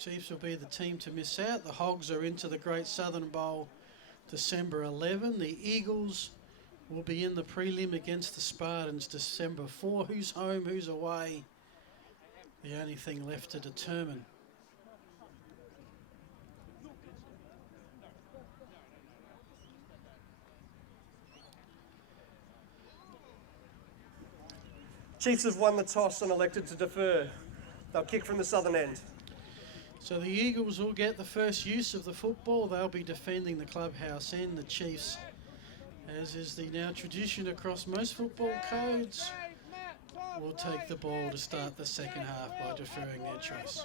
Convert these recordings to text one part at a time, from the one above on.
Chiefs will be the team to miss out. The Hogs are into the Great Southern Bowl December 11. The Eagles will be in the prelim against the Spartans December 4. Who's home, who's away? The only thing left to determine. Chiefs have won the toss and elected to defer. They'll kick from the southern end. So the Eagles will get the first use of the football. They'll be defending the clubhouse end. The Chiefs, as is the now tradition across most football codes, will take the ball to start the second half by deferring their choice.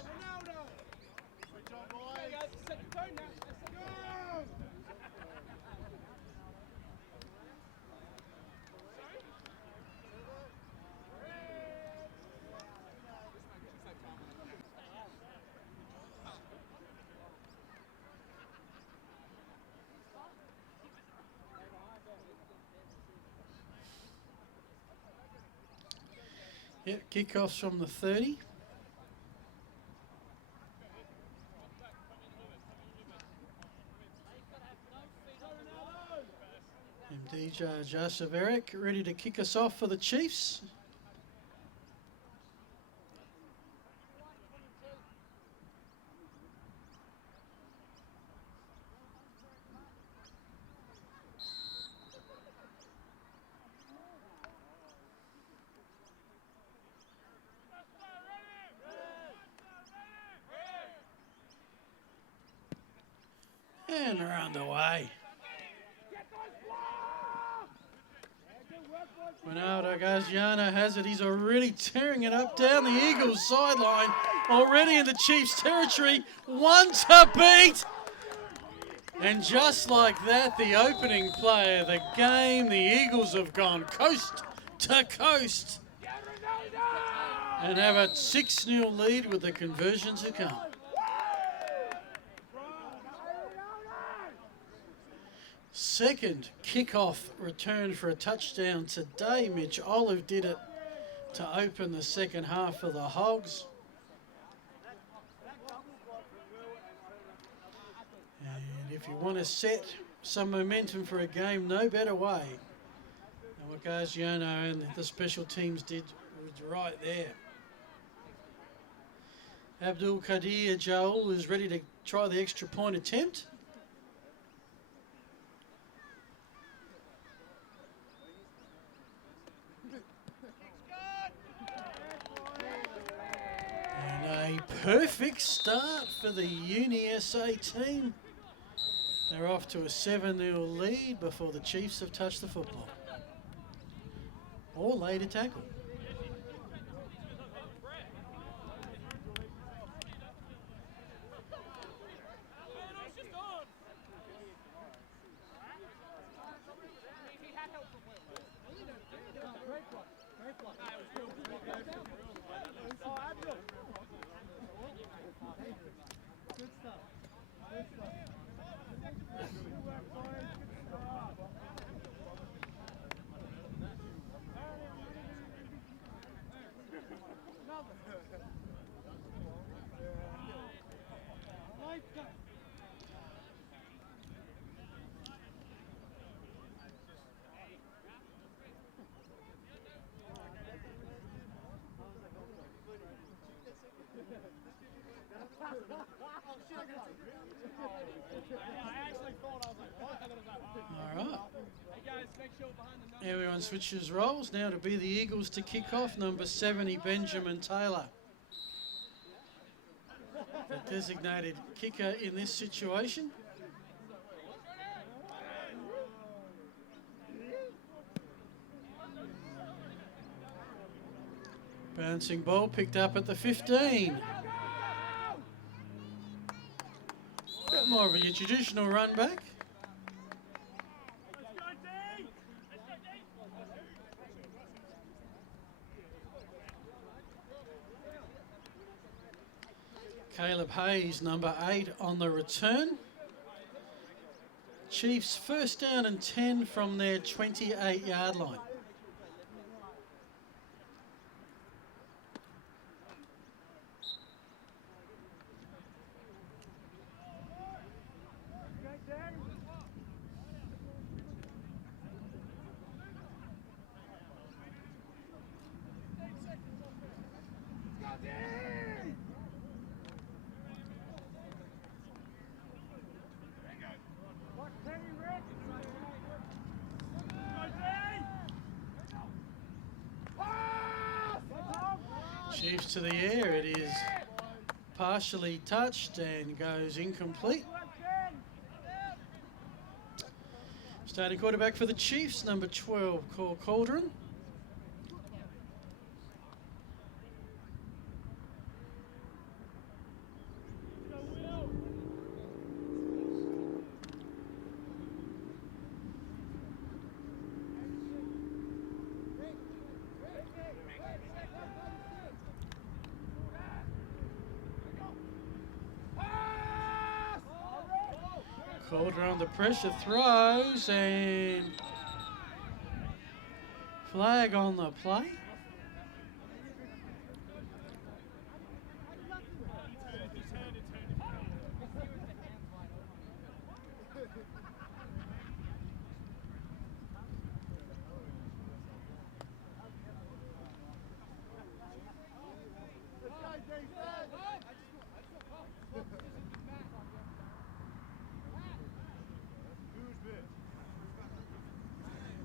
Yep, kickoffs from the 30. MD Jaseveric ready to kick us off for the Chiefs. And they're underway. Ronaldo Gaziano has it. He's already tearing it up down the Eagles sideline. Already in the Chiefs territory. One to beat. And just like that, the opening play of the game, the Eagles have gone coast to coast and have a 6-0 lead with the conversions to come. Second kickoff return for a touchdown today. Mitch Olive did it to open the second half for the Hogs. And if you want to set some momentum for a game, no better way than what Gaziano and the special teams did was right there. Abdul Qadir Joel is ready to try the extra point attempt. A perfect start for the GridironSA team. They're off to a 7-0 lead before the Chiefs have touched the football. Or laid a tackle. All right. Everyone switches roles now to be the Eagles to kick off. Number 70, Benjamin Taylor. The designated kicker in this situation. Bouncing ball picked up at the 15. Bit more of a traditional run back. Caleb Hayes, number 8, on the return. Chiefs first down and 10 from their 28-yard line. Chiefs to the air. It is partially touched and goes incomplete. Starting quarterback for the Chiefs, number 12, Cole Cauldron. Cauldron under pressure, throws, and flag on the play.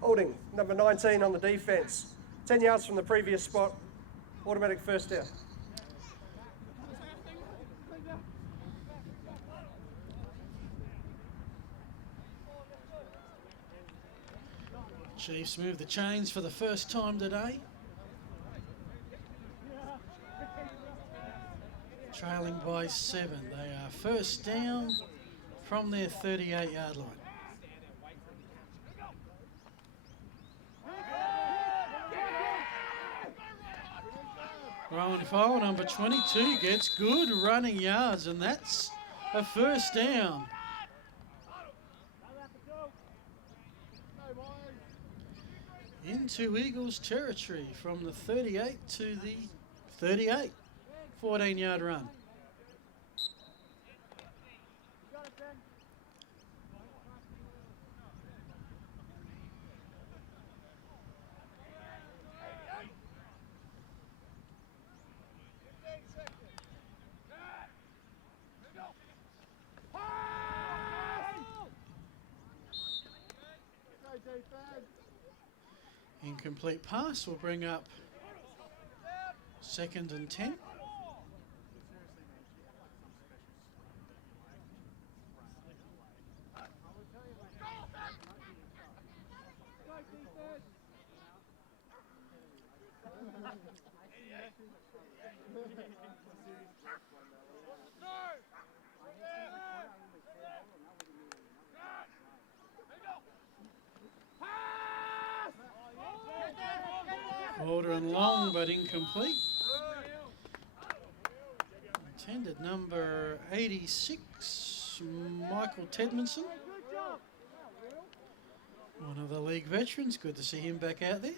Holding, number 19 on the defence. 10 yards from the previous spot. Automatic first down. Chiefs move the chains for the first time today. Trailing by 7. They are first down from their 38-yard line. Rowan Fowle, number 22, gets good running yards, and that's a first down. Into Eagles territory from the 38 to the 38. 14-yard run. Incomplete pass will bring up 2nd and 10. Cauldron long but incomplete. Intended number 86, Michael Tedmanson. One of the league veterans. Good to see him back out there.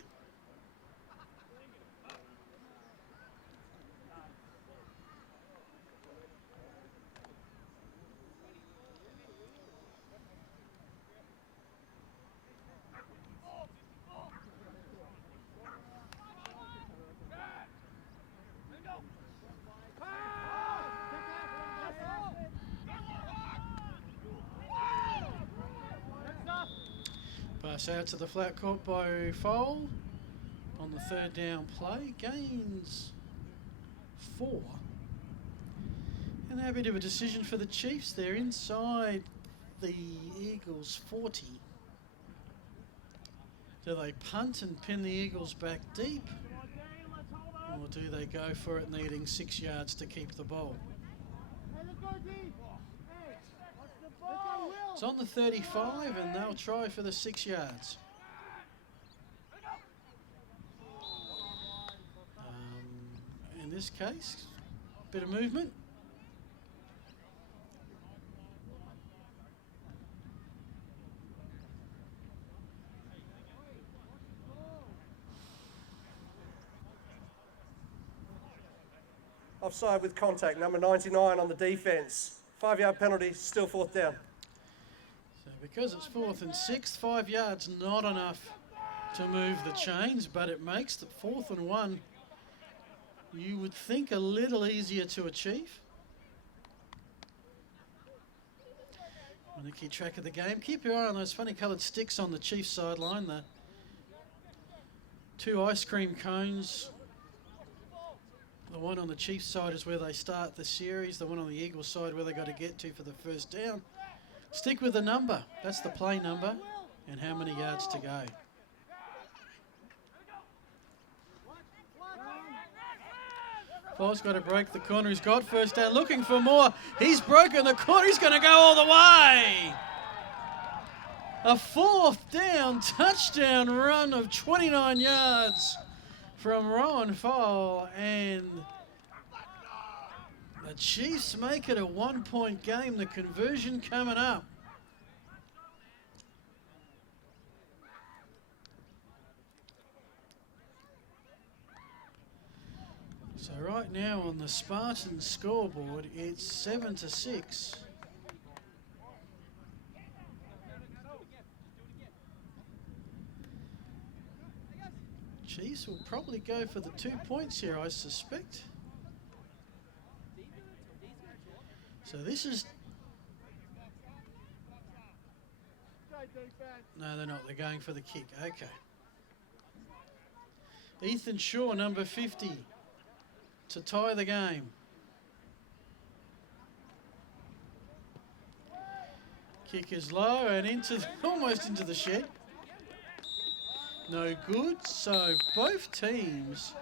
Pass out to the flat court by Fowle on the 3rd down play. Gains 4. And a bit of a decision for the Chiefs. They're inside the Eagles 40. Do they punt and pin the Eagles back deep? Or do they go for it needing 6 yards to keep the ball? It's on the 35 and they'll try for the 6 yards. In this case, bit of movement. Offside with contact, number 99 on the defence. 5-yard penalty, still 4th down. So because it's 4th and 6, 5 yards not enough to move the chains, but it makes the 4th and 1, you would think, a little easier to achieve. Want to keep track of the game. Keep your eye on those funny coloured sticks on the Chiefs sideline. The 2 ice cream cones The one on the Chiefs side is where they start the series. The one on the Eagles side where they got to get to for the first down. Stick with the number. That's the play number. And how many yards to go. Paul's got to break the corner. He's got first down. Looking for more. He's broken the corner. He's going to go all the way. A 4th down touchdown run of 29 yards from Rowan Fowle, and the Chiefs make it a 1-point game. The conversion coming up. So right now on the Spartans scoreboard, it's 7-6. Chiefs will probably go for the 2 points here, I suspect. So this is... No, they're not. They're going for the kick. Okay. Ethan Shaw, number 50, to tie the game. Kick is low and into almost into the shed. No good. So both teams,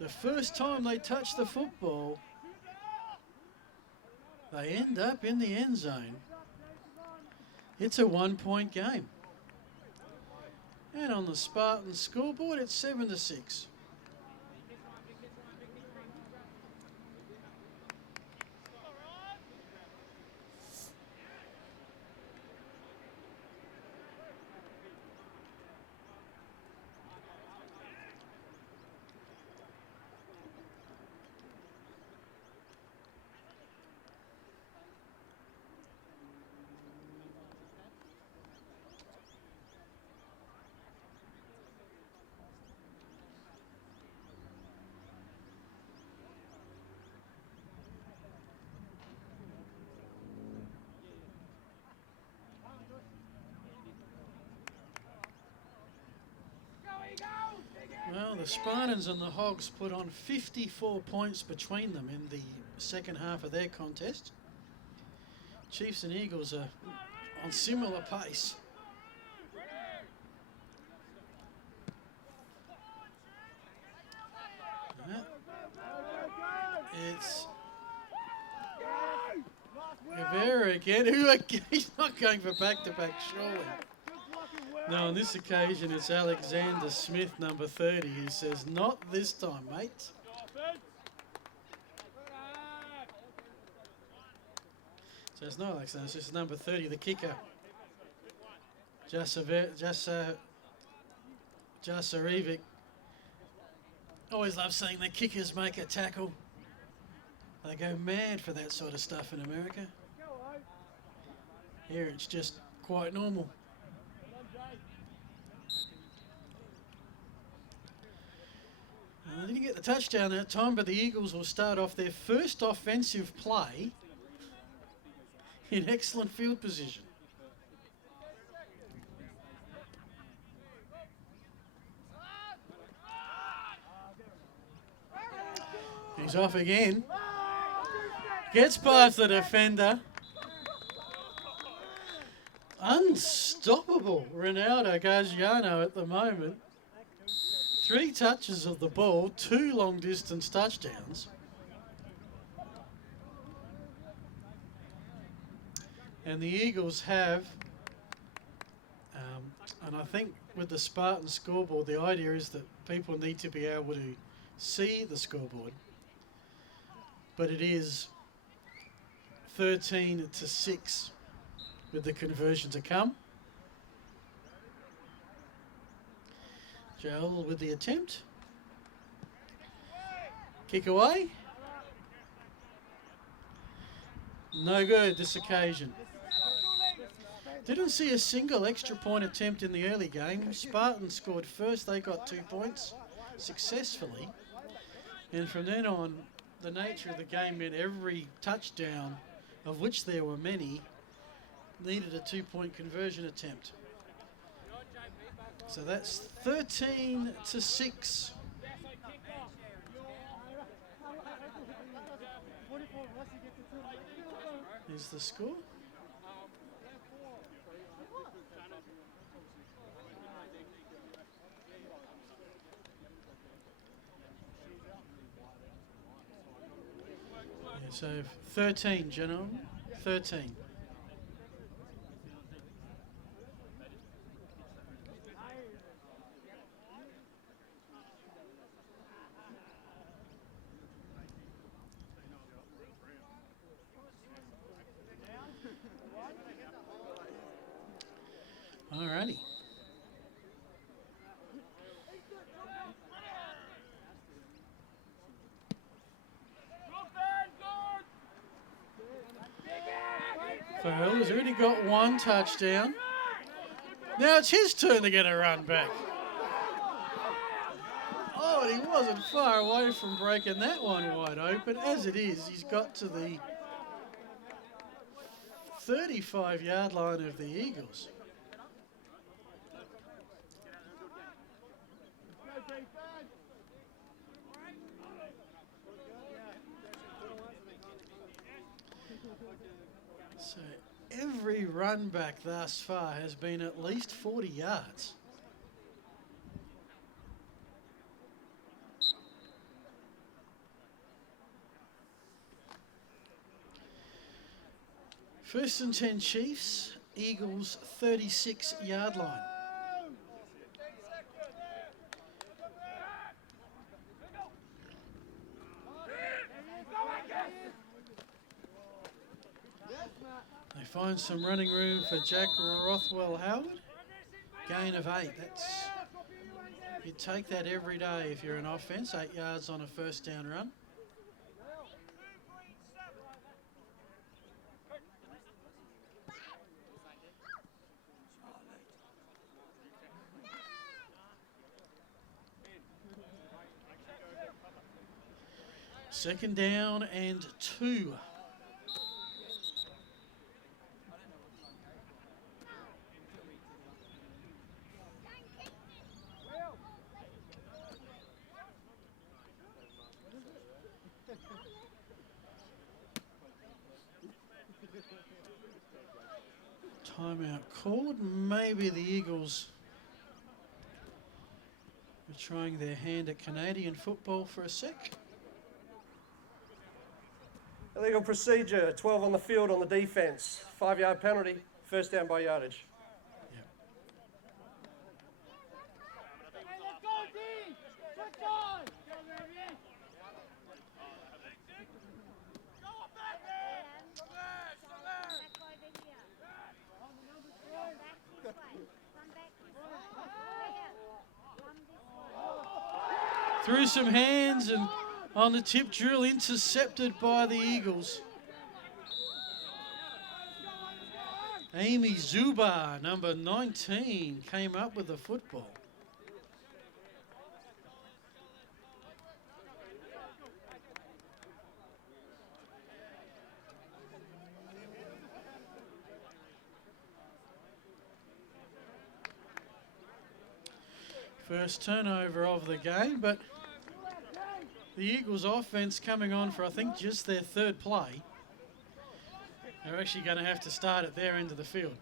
the first time they touch the football, they end up in the end zone. It's a 1-point game. And on the Spartans scoreboard, it's 7-6. Well, the Spartans and the Hogs put on 54 points between them in the second half of their contest. Chiefs and Eagles are on similar pace. It's Rivera again. He's not going for back-to-back, surely. No, on this occasion, it's Alexander Smith, number 30, who says, not this time, mate. So it's not Alexander, it's just number 30, the kicker. Jasarevic. Always love seeing the kickers make a tackle. They go mad for that sort of stuff in America. Here it's just quite normal. They didn't get the touchdown that time, but the Eagles will start off their first offensive play in excellent field position. He's off again. Gets past the defender. Unstoppable Ronaldo Gagliano at the moment. 3 touches of the ball, 2 long-distance touchdowns. And the Eagles have, and I think with the Spartan scoreboard, the idea is that people need to be able to see the scoreboard. But it is 13-6 with the conversion to come. Joel with the attempt. Kick away. No good this occasion. Didn't see a single extra point attempt in the early game. Spartans scored first. They got 2 points successfully. And from then on, the nature of the game meant every touchdown, of which there were many, needed a 2-point conversion attempt. So that's 13-6. Here's the score. Yeah, so 13, gentlemen. 13. Alrighty. Fowler's already got one touchdown. Now it's his turn to get a run back. Oh, and he wasn't far away from breaking that one wide open. As it is, he's got to the 35-yard line of the Eagles. So every run back thus far has been at least 40 yards. First and 10 Chiefs, Eagles 36-yard line. They find some running room for Jack Rothwell-Howard. Gain of 8. You'd take that every day if you're an offense. 8 yards on a first down run. Second down and 2. Timeout called. Maybe the Eagles are trying their hand at Canadian football for a sec. Illegal procedure, 12 on the field on the defence. 5-yard penalty, first down by yardage. Through some hands and on the tip drill, intercepted by the Eagles. Amy Zuba, number 19, came up with the football. First turnover of the game, but the Eagles offense coming on for, I think, just their third play. They're actually going to have to start at their end of the field.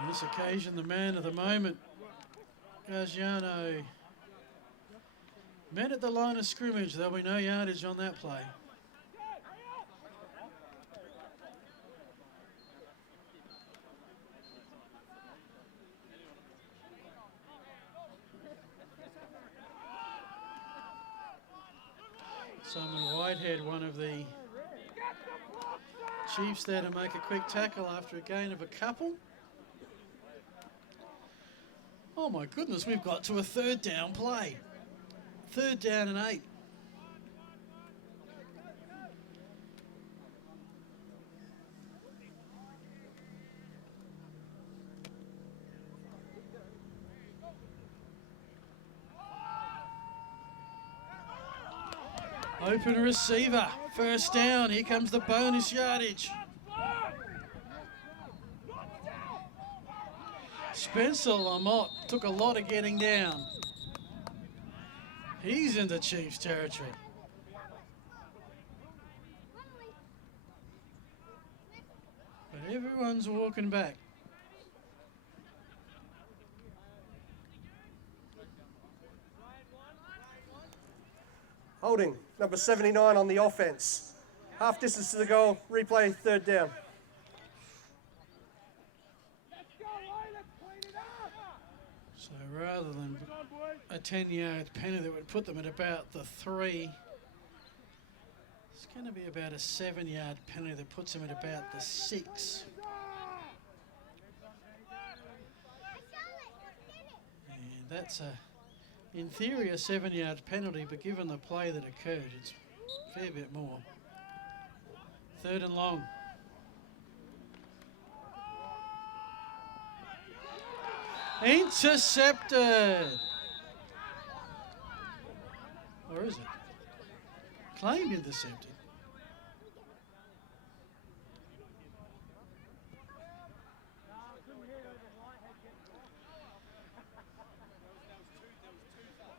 On this occasion, the man of the moment, Gaziano, met at the line of scrimmage. There'll be no yardage on that play. Simon Whitehead, one of the Chiefs, there to make a quick tackle after a gain of a couple. Oh my goodness, we've got to a third down play. Third down and 8. Open receiver. First down. Here comes the bonus yardage. Spencer Lamott took a lot of getting down. He's into Chiefs territory. But everyone's walking back. Holding, number 79 on the offense. Half distance to the goal, replay, third down. So rather than a 10-yard penalty that would put them at about the 3, it's going to be about a 7-yard penalty that puts them at about the 6. And that's in theory a 7-yard penalty, but given the play that occurred, it's a fair bit more. Third and long. Intercepted. Or is it? Claimed intercepted.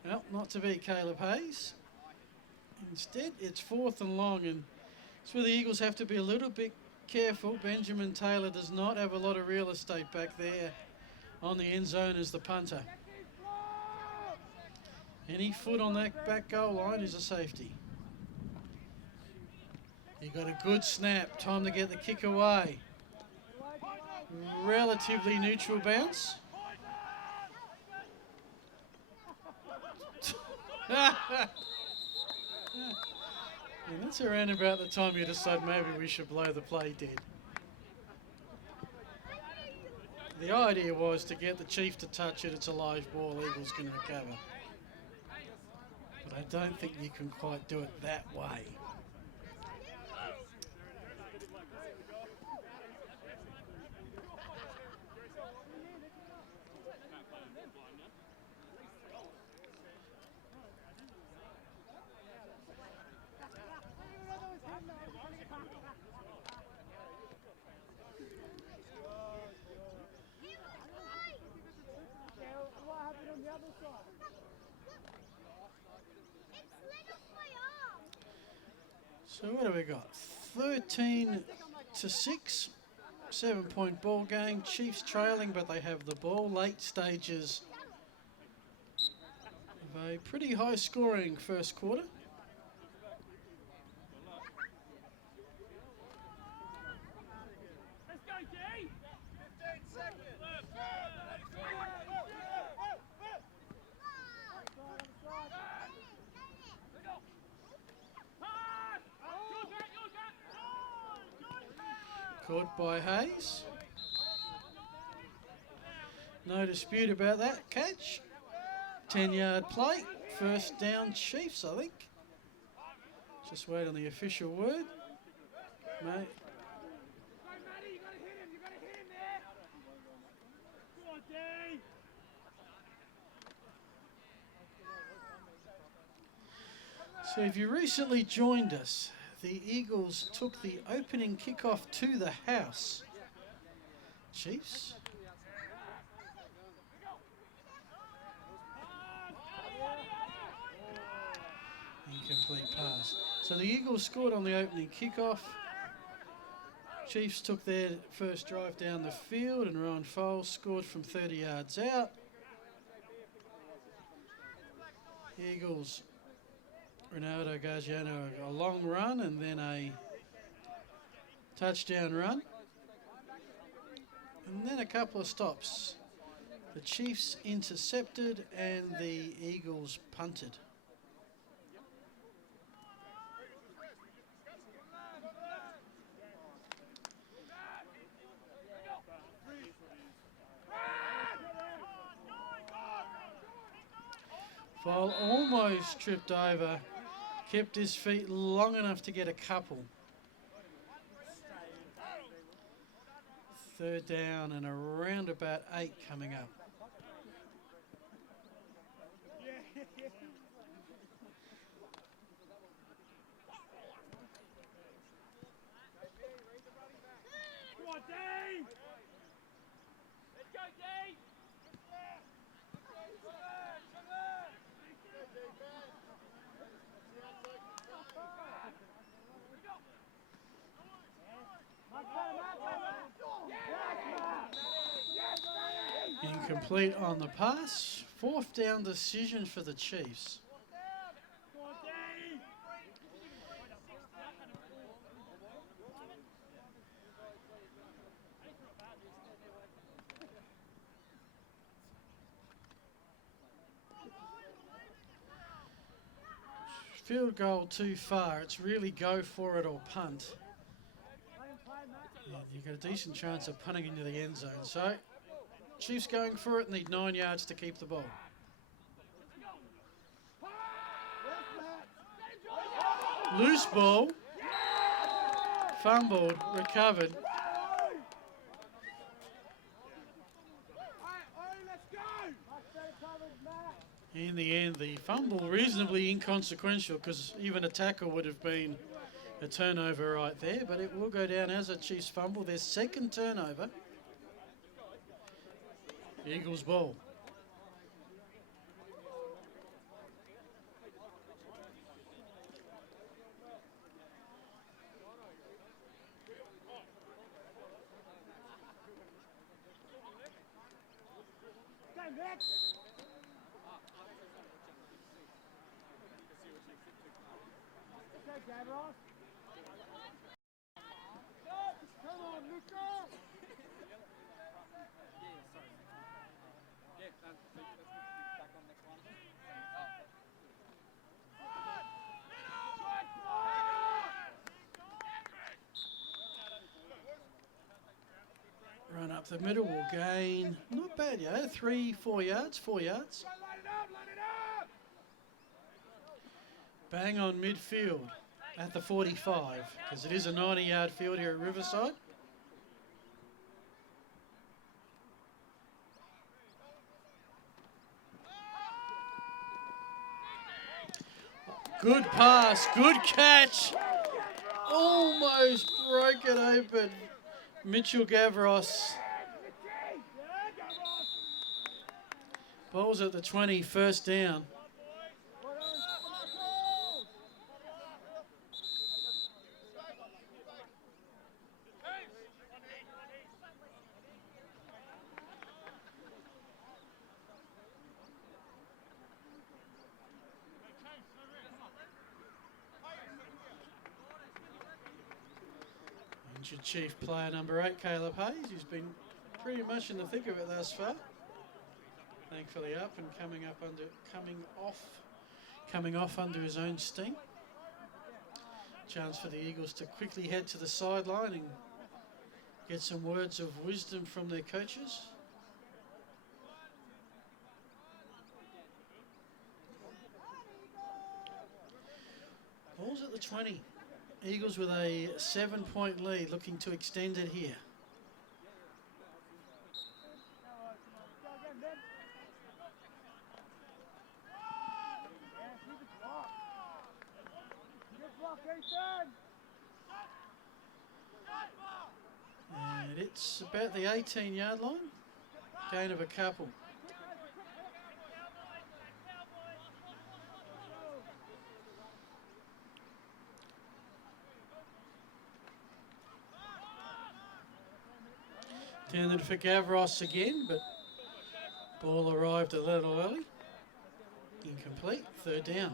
Well, not to be Caleb Hayes. Instead, it's fourth and long, and it's where the Eagles have to be a little bit careful. Benjamin Taylor does not have a lot of real estate back there on the end zone as the punter. Any foot on that back goal line is a safety. He got a good snap. Time to get the kick away. Relatively neutral bounce. And that's around about the time you decide maybe we should blow the play dead. The idea was to get the Chief to touch it. It's a live ball. Eagles can recover. But I don't think you can quite do it that way. So what do we got? 13-6, 7-point ball game. Chiefs trailing, but they have the ball late stages of a pretty high scoring first quarter. Caught by Hayes. No dispute about that catch. 10-yard play. First down Chiefs, I think. Just wait on the official word. Mate. So if you recently joined us, the Eagles took the opening kickoff to the house. Chiefs. Incomplete pass. So the Eagles scored on the opening kickoff. Chiefs took their first drive down the field, and Rowan Foles scored from 30 yards out. Eagles, Ronaldo Gargiano, a long run and then a touchdown run. And then a couple of stops. The Chiefs intercepted and the Eagles punted. Fowl almost tripped over. Kept his feet long enough to get a couple. Third down and around about 8 coming up. Incomplete on the pass. 4th down decision for the Chiefs. Field goal too far. It's really go for it or punt. Yeah, you've got a decent chance of punting into the end zone. So, Chiefs going for it, need 9 yards to keep the ball. Loose ball. Fumbled, recovered. In the end, the fumble reasonably inconsequential because even a tackle would have been a turnover right there, but it will go down as a Chiefs fumble. Their 2nd turnover. Eagles ball. Run up the middle will gain, not bad, 4 yards. Bang on midfield at the 45, because it is a 90-yard field here at Riverside. Good pass, good catch. Almost broke it open. Mitchell Gavros. Ball's at the 20, 1st down. Injured Chief player number 8, Caleb Hayes, who's been pretty much in the thick of it thus far. Thankfully up and coming off under his own steam. Chance for the Eagles to quickly head to the sideline and get some words of wisdom from their coaches. Ball's at the 20. Eagles with a 7-point lead, looking to extend it here. And it's about the 18-yard line. Gain of a couple. Intended for Gavros again, but ball arrived a little early. Incomplete, 3rd down.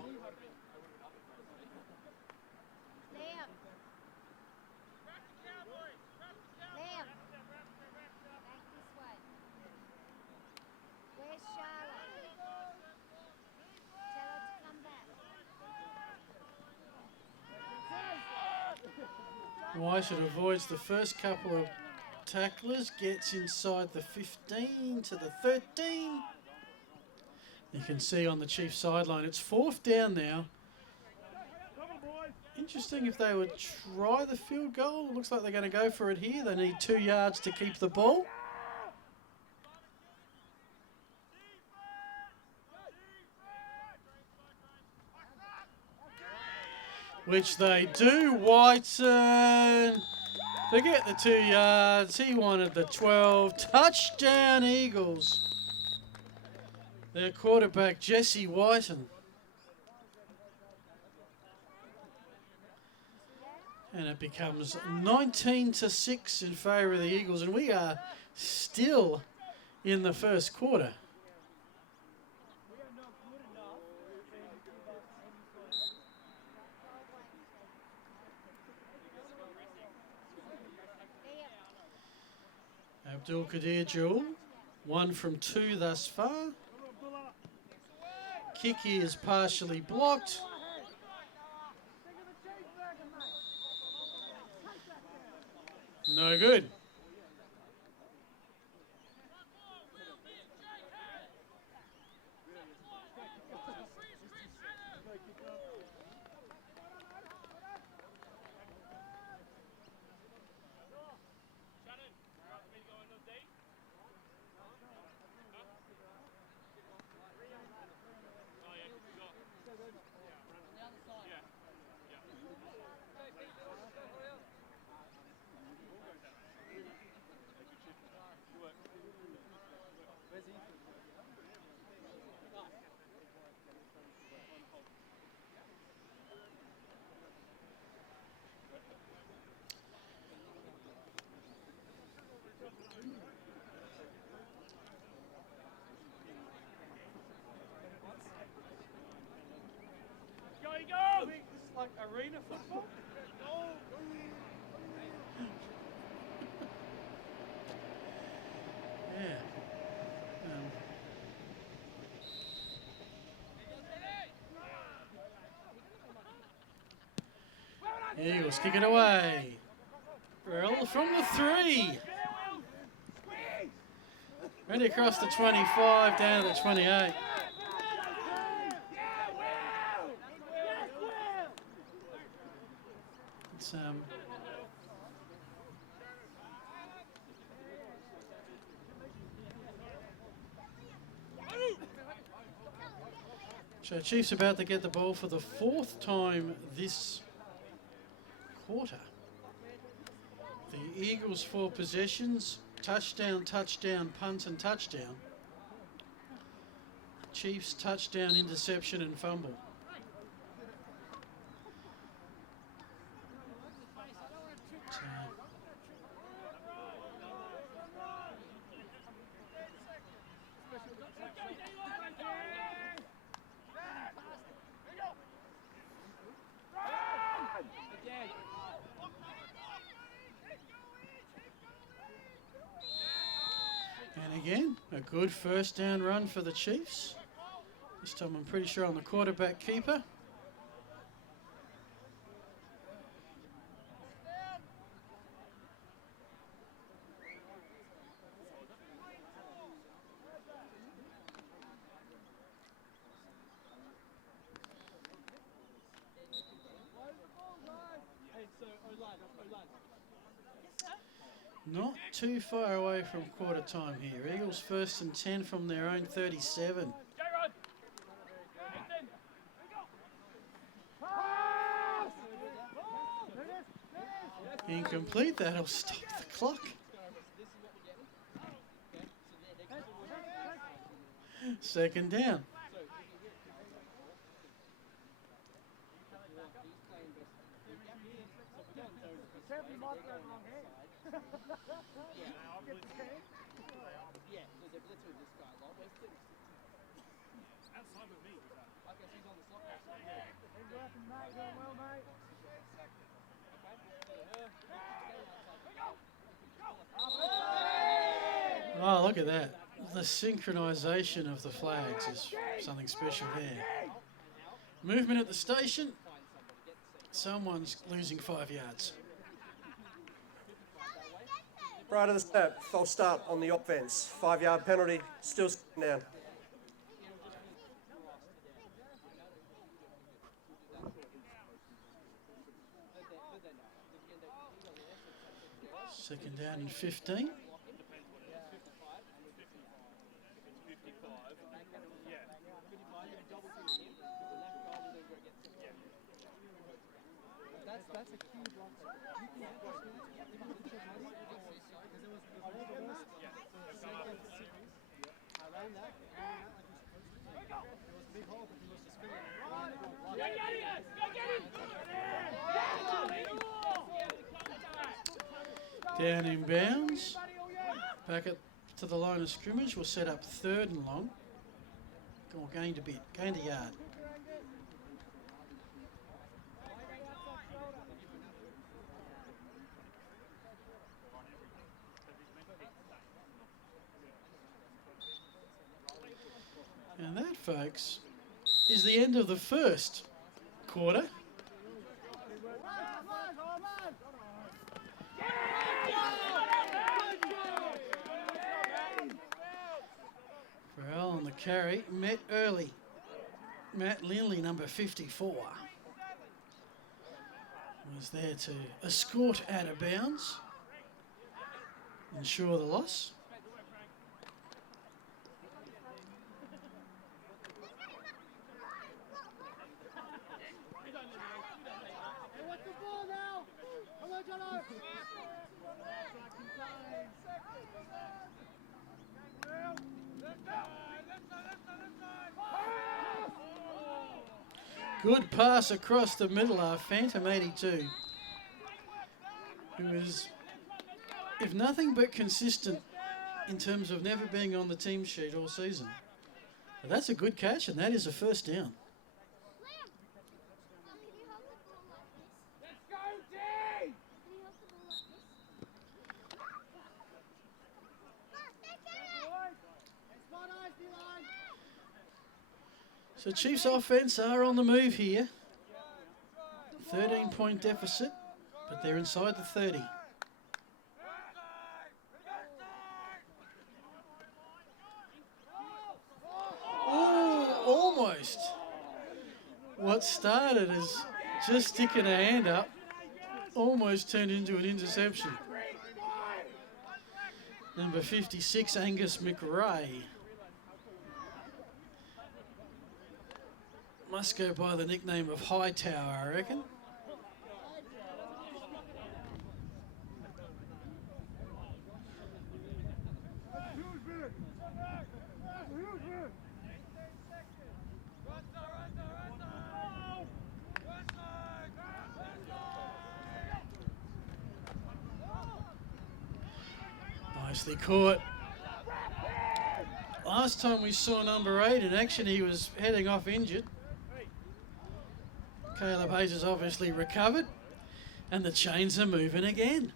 Whitehead avoids the first couple of tacklers, gets inside the 15 to the 13. You can see on the Chiefs sideline, it's 4th down now. Interesting if they would try the field goal. Looks like they're going to go for it here. They need 2 yards to keep the ball. Which they do. Whiten Forget the 2 yards. He wanted the 12. Touchdown, Eagles. Their quarterback, Jesse Whiten. And it becomes 19-6 in favour of the Eagles. And we are still in the first quarter. Abdul Qadir Jewel, 1 from 2 thus far. Kick is partially blocked. No good. Go! This is like arena football. Yeah. Eagles kick it away. Burrell from the 3. Ready across the 25, down to the 28. It's so Chiefs about to get the ball for the 4th time this quarter. The Eagles 4 possessions, touchdown, touchdown, punt and touchdown. Chiefs touchdown, interception and fumble. And again, a good first down run for the Chiefs. This time I'm pretty sure on the quarterback keeper. Not too far away from quarter time here. Eagles 1st and 10 from their own 37. Incomplete, that'll stop the clock. Second down. Oh, look at that. The synchronization of the flags is something special there. Movement at the station. Someone's losing 5 yards. Right at the snap, false start on the offense. 5-yard penalty, still sitting down. Second down and 15. Down in bounds. Back to the line of scrimmage. We'll set up 3rd and long. Gained a bit. Gained a yard. And that, folks, is the end of the first quarter. Farrell on the carry, met early. Matt Lindley, number 54, was there to escort out of bounds, ensure the loss. Good pass across the middle, our Phantom 82, who is, if nothing but consistent in terms of never being on the team sheet all season. But that's a good catch, and that is a first down. So Chiefs offense are on the move here. 13-point deficit, but they're inside the 30. Oh, almost. What started as just sticking a hand up almost turned into an interception. Number 56, Angus McRae. Must go by the nickname of Hightower, I reckon. Nicely caught. Last time we saw number 8 in action, he was heading off injured. Caleb Hayes has obviously recovered, and the chains are moving again.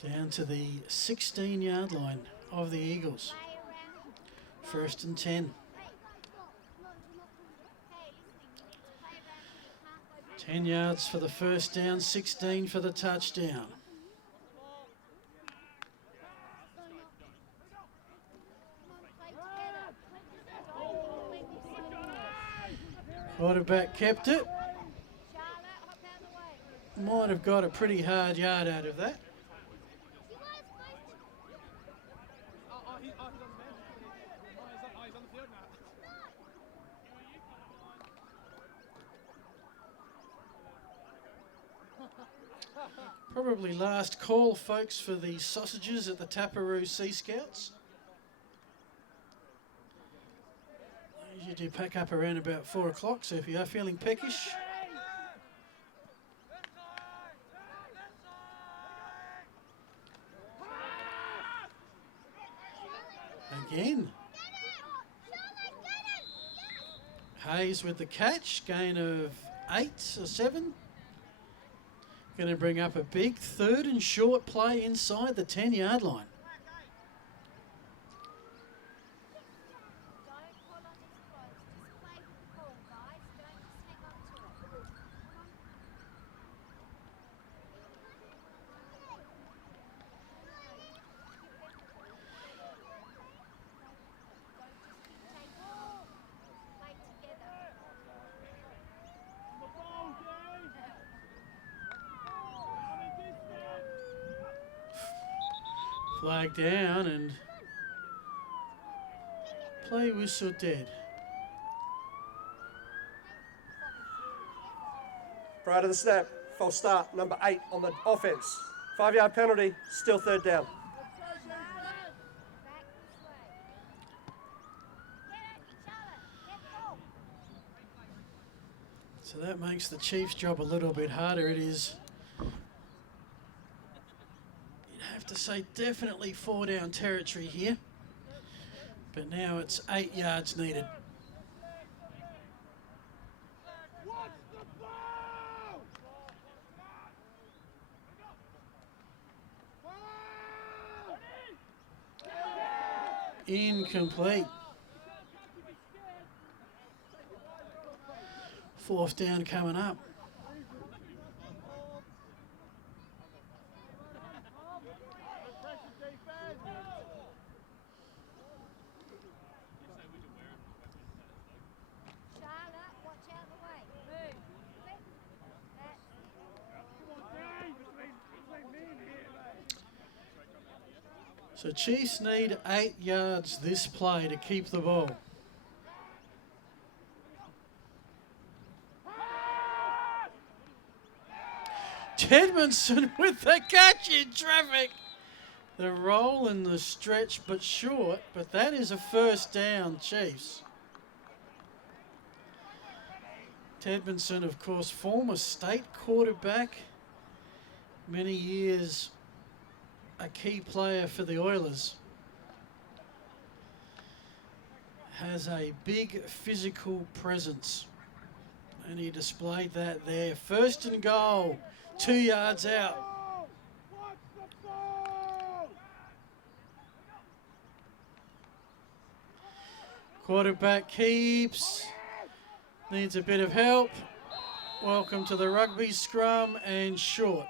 Down to the 16-yard line of the Eagles. 1st and 10. 10 yards for the first down, 16 for the touchdown. Quarterback kept it. Might have got a pretty hard yard out of that. Probably last call, folks, for the sausages at the Taparoo Sea Scouts. You do pack up around about 4 o'clock, so if you are feeling peckish. Again. Hayes with the catch, gain of 8 or 7. Going to bring up a big 3rd and short play inside the 10-yard line. Flag down, and Play whistle dead. Prior to the snap, false start, number 8 on the offense. 5-yard penalty, still third down. So that makes the Chiefs' job a little bit harder. It is, you'd have to say, definitely 4-down territory here. But now it's 8 yards needed. Incomplete. 4th down coming up. So Chiefs need 8 yards this play to keep the ball. Tedmondson with the catch in traffic. The roll and the stretch, but short, but that is a 1st down, Chiefs. Tedmondson, of course, former state quarterback, many years a key player for the Oilers. Has a big physical presence, and he displayed that there. 1st and goal, 2 yards out. Quarterback keeps, needs a bit of help. Welcome to the rugby scrum, and short.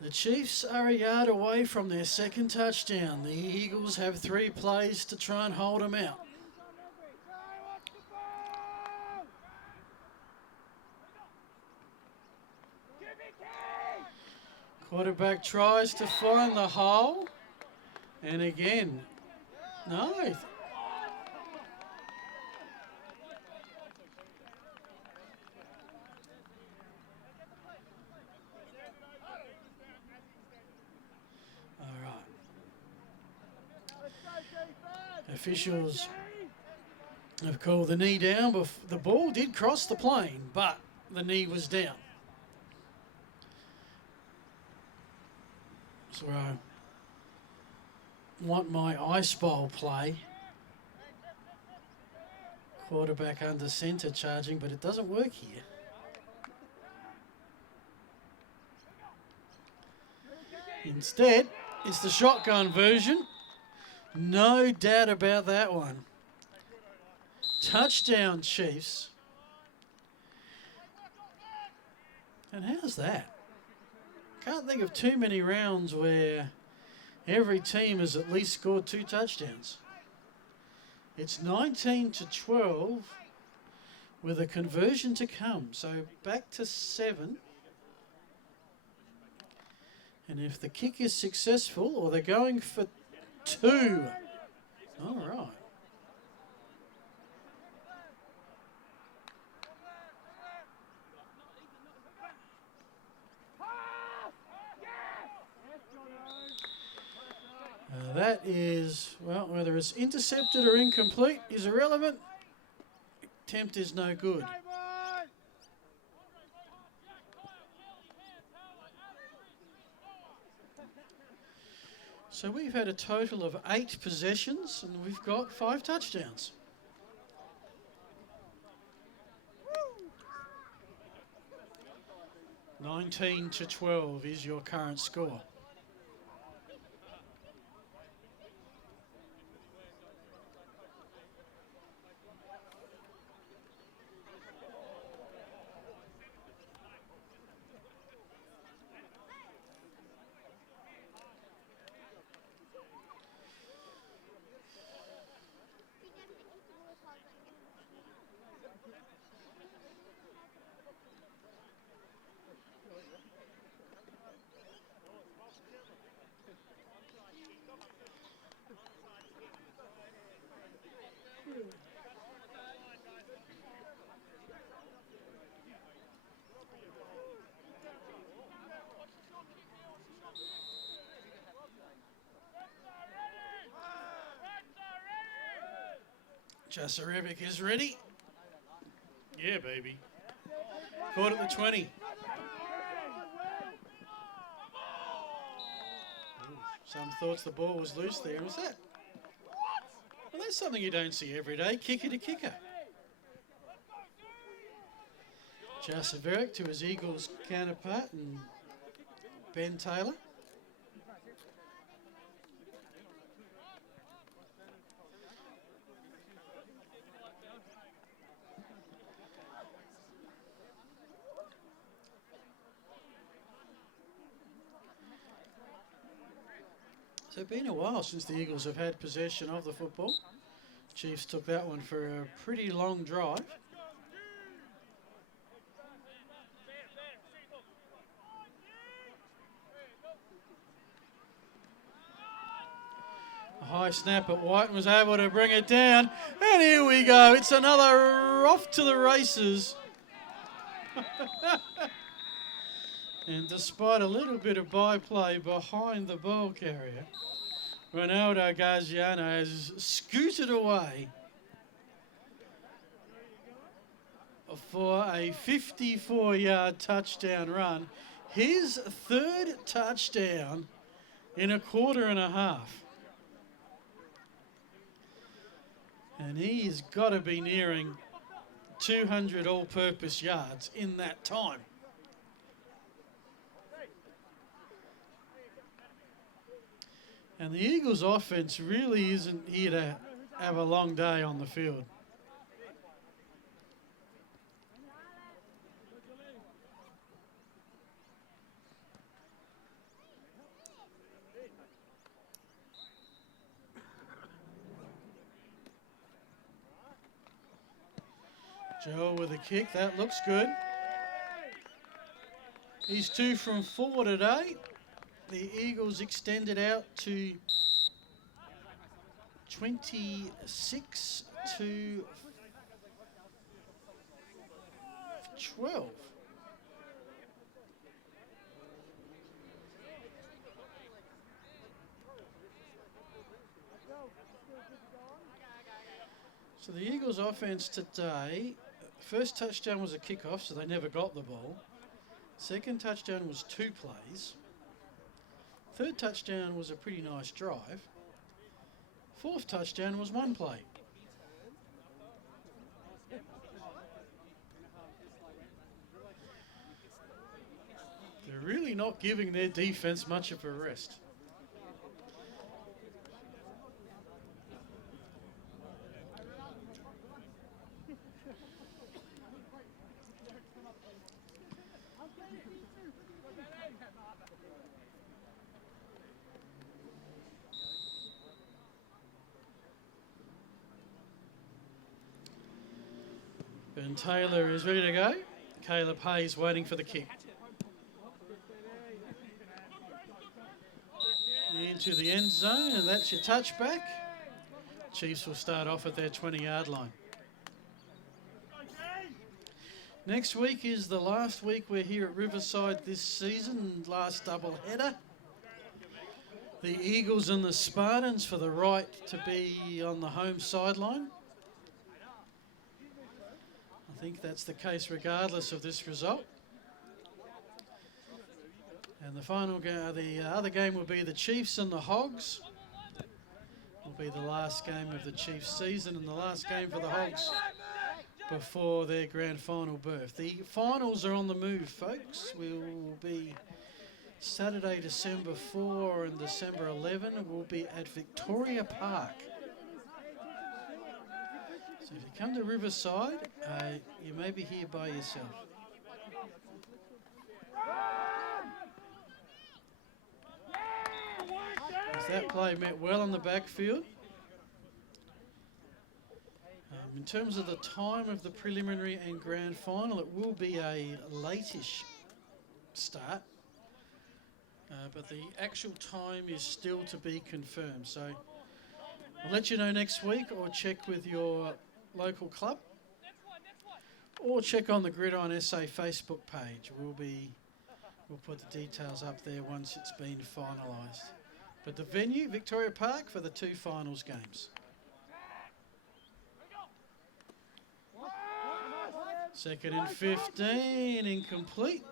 The Chiefs are a yard away from their 2nd touchdown. The Eagles have 3 plays to try and hold them out. Quarterback tries to find the hole. And again, no. Officials have called the knee down. The ball did cross the plane, but the knee was down. So I want my ice bowl play. Quarterback under centre charging, but it doesn't work here. Instead, it's the shotgun version. No doubt about that one. Touchdown, Chiefs. And how's that? Can't think of too many rounds where every team has at least scored 2 touchdowns. It's 19-12 with a conversion to come. So back to 7. And if the kick is successful, or they're going for 2. All right. That is, well, whether it's intercepted or incomplete is irrelevant. Attempt is no good. So we've had a total of 8 possessions, and we've got 5 touchdowns. Woo! 19-12 is your current score. Jasarevic is ready. Yeah, baby. Caught at the 20. Ooh, some thoughts the ball was loose there. Was that? Well, that's something you don't see every day. Kicker to kicker. Jasarevic to his Eagles counterpart and Ben Taylor. So it's been a while since the Eagles have had possession of the football. Chiefs took that one for a pretty long drive. A high snap at White and was able to bring it down. And here we go. It's another off to the races. And despite a little bit of byplay behind the ball carrier, Ronaldo Garziano has scooted away for a 54-yard touchdown run. His third touchdown in a quarter and a half. And he's got to be nearing 200 all-purpose yards in that time. And the Eagles' offense really isn't here to have a long day on the field. Joel with a kick, that looks good. He's 2 from 4 today. The Eagles extended out to 26 to 12. So the Eagles' offense today, first touchdown was a kickoff, so they never got the ball. Second touchdown was 2 plays. Third touchdown was a pretty nice drive. Fourth touchdown was 1 play. They're really not giving their defense much of a rest. Ben Taylor is ready to go. Caleb Hayes waiting for the kick. Into the end zone, and that's your touchback. Chiefs will start off at their 20-yard line. Next week is the last week we're here at Riverside this season, last doubleheader. The Eagles and the Spartans for the right to be on the home sideline. I think that's the case regardless of this result. And the final the other game will be the Chiefs and the Hogs. Will be the last game of the Chiefs season and the last game for the Hogs before their grand final berth. The finals are on the move, folks. We'll be Saturday, December 4 and December 11. We'll be at Victoria Park. So if you come to Riverside, you may be here by yourself. As that play met well on the backfield. In terms of the time of the preliminary and grand final, it will be a late-ish start. But the actual time is still to be confirmed. So I'll let you know next week, or check with your local club, or check on the GridironSA Facebook page. We'll put the details up there once it's been finalised. But the venue, Victoria Park, for the 2 finals games. Second and 15, incomplete.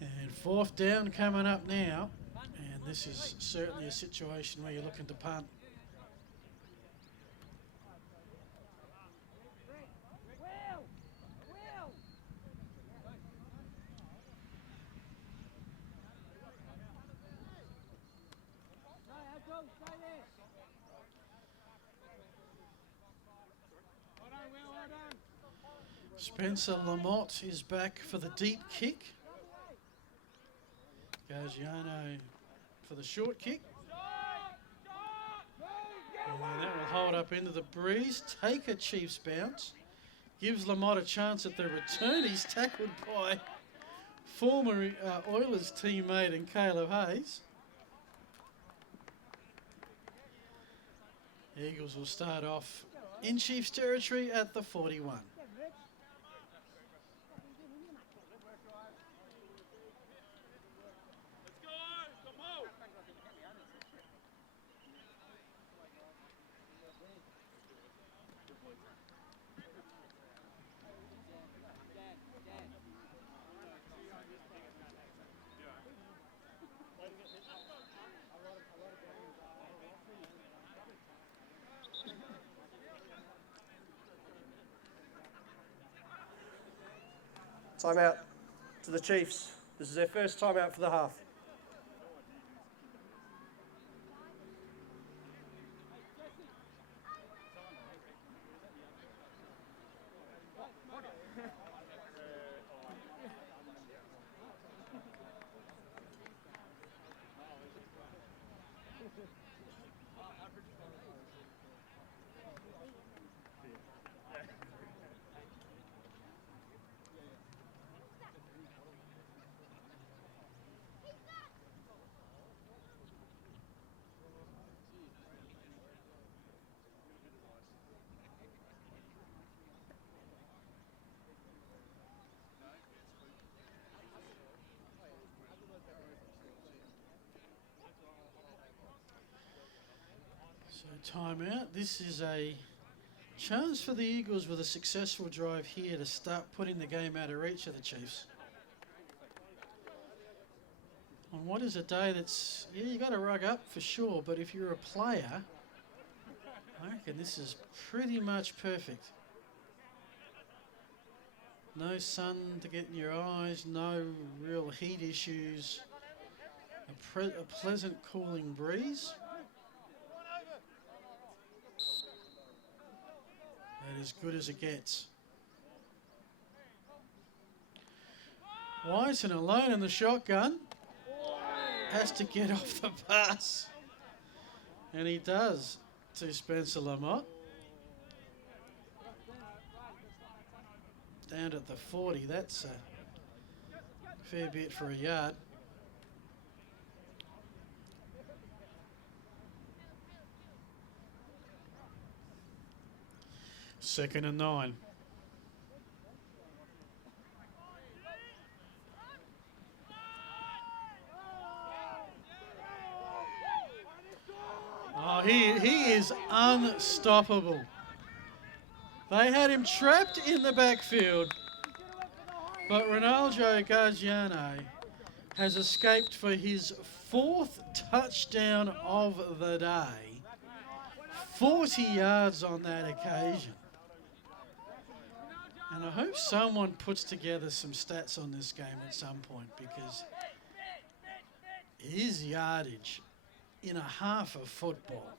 And 4th down coming up now, and this is certainly a situation where you're looking to punt. Spencer Lamotte is back for the deep kick. Gargiano for the short kick. And that will hold up into the breeze, take a Chiefs bounce. Gives Lamotte a chance at the return. He's tackled by former Oilers teammate and Caleb Hayes. Eagles will start off in Chiefs territory at the 41. Timeout to the Chiefs. This is their first timeout for the half. So timeout. This is a chance for the Eagles with a successful drive here to start putting the game out of reach of the Chiefs. On what is a day that's, yeah, you got to rug up for sure, but if you're a player, I reckon this is pretty much perfect. No sun to get in your eyes, no real heat issues, a pleasant cooling breeze. That is good as it gets. Wyson alone in the shotgun. Has to get off the pass. And he does to Spencer Lamotte. Down at the 40, that's a fair bit for a yard. Second and 9. Oh, he is unstoppable. They had him trapped in the backfield, but Ronaldo Gargiano has escaped for his 4th touchdown of the day. 40 yards on that occasion. And I hope someone puts together some stats on this game at some point, because his yardage in a half of football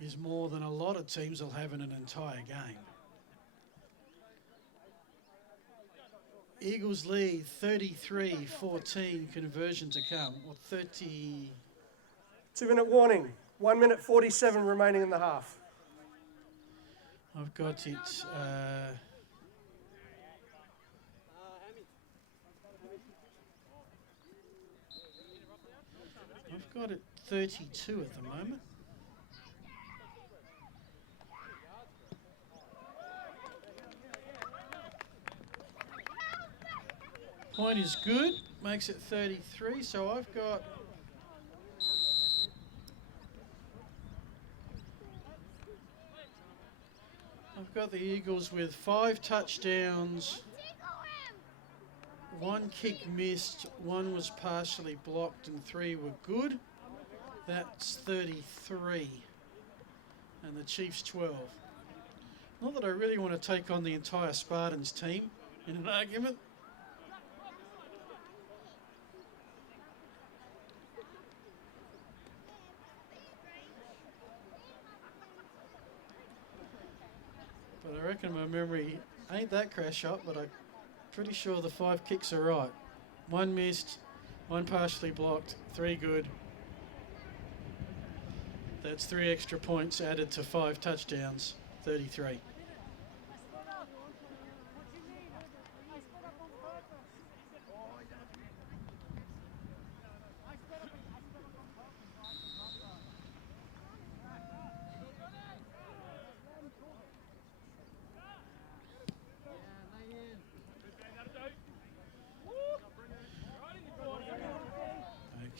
is more than a lot of teams will have in an entire game. Eagles lead 33-14, conversion to come, or 30... 2-minute warning, 1 minute 47 remaining in the half. I've got it... I've got it 32 at the moment. Point is good, makes it 33, so I've got the Eagles with 5 touchdowns, 1 kick missed, 1 was partially blocked and 3 were good. That's 33, and the Chiefs 12. Not that I really want to take on the entire Spartans team in an argument. But I reckon my memory ain't that crash shot, but I'm pretty sure the 5 kicks are right. 1 missed, 1 partially blocked, 3 good. That's 3 extra points added to 5 touchdowns, 33.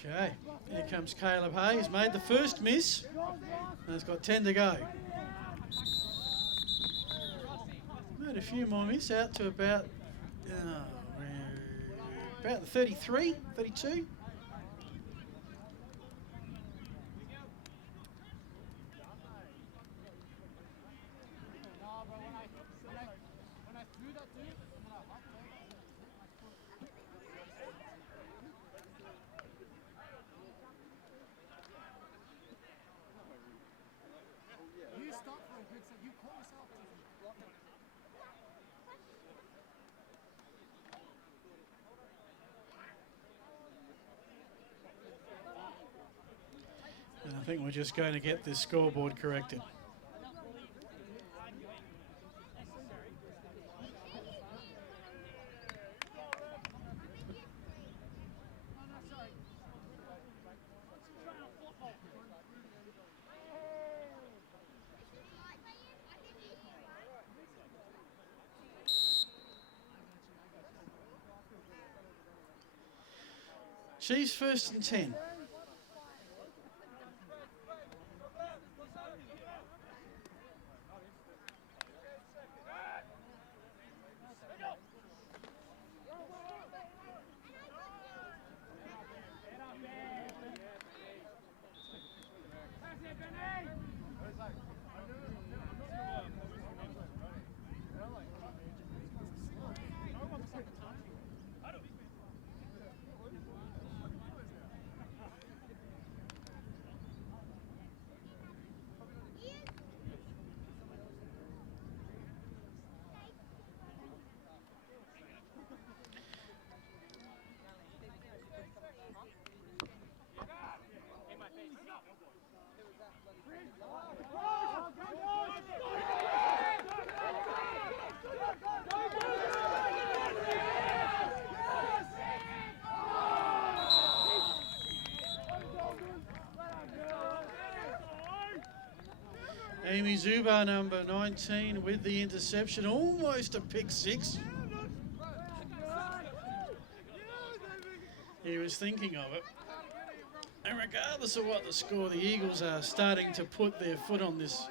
Okay, here comes Caleb Hay. He's made the first miss, and he's got 10 to go. Made a few more miss out to about the 33, 32. And I think we're just going to get this scoreboard corrected. Chiefs 1st and 10. Amy Zubar, number 19, with the interception, almost a pick 6. He was thinking of it. And regardless of what the score, the Eagles are starting to put their foot on this,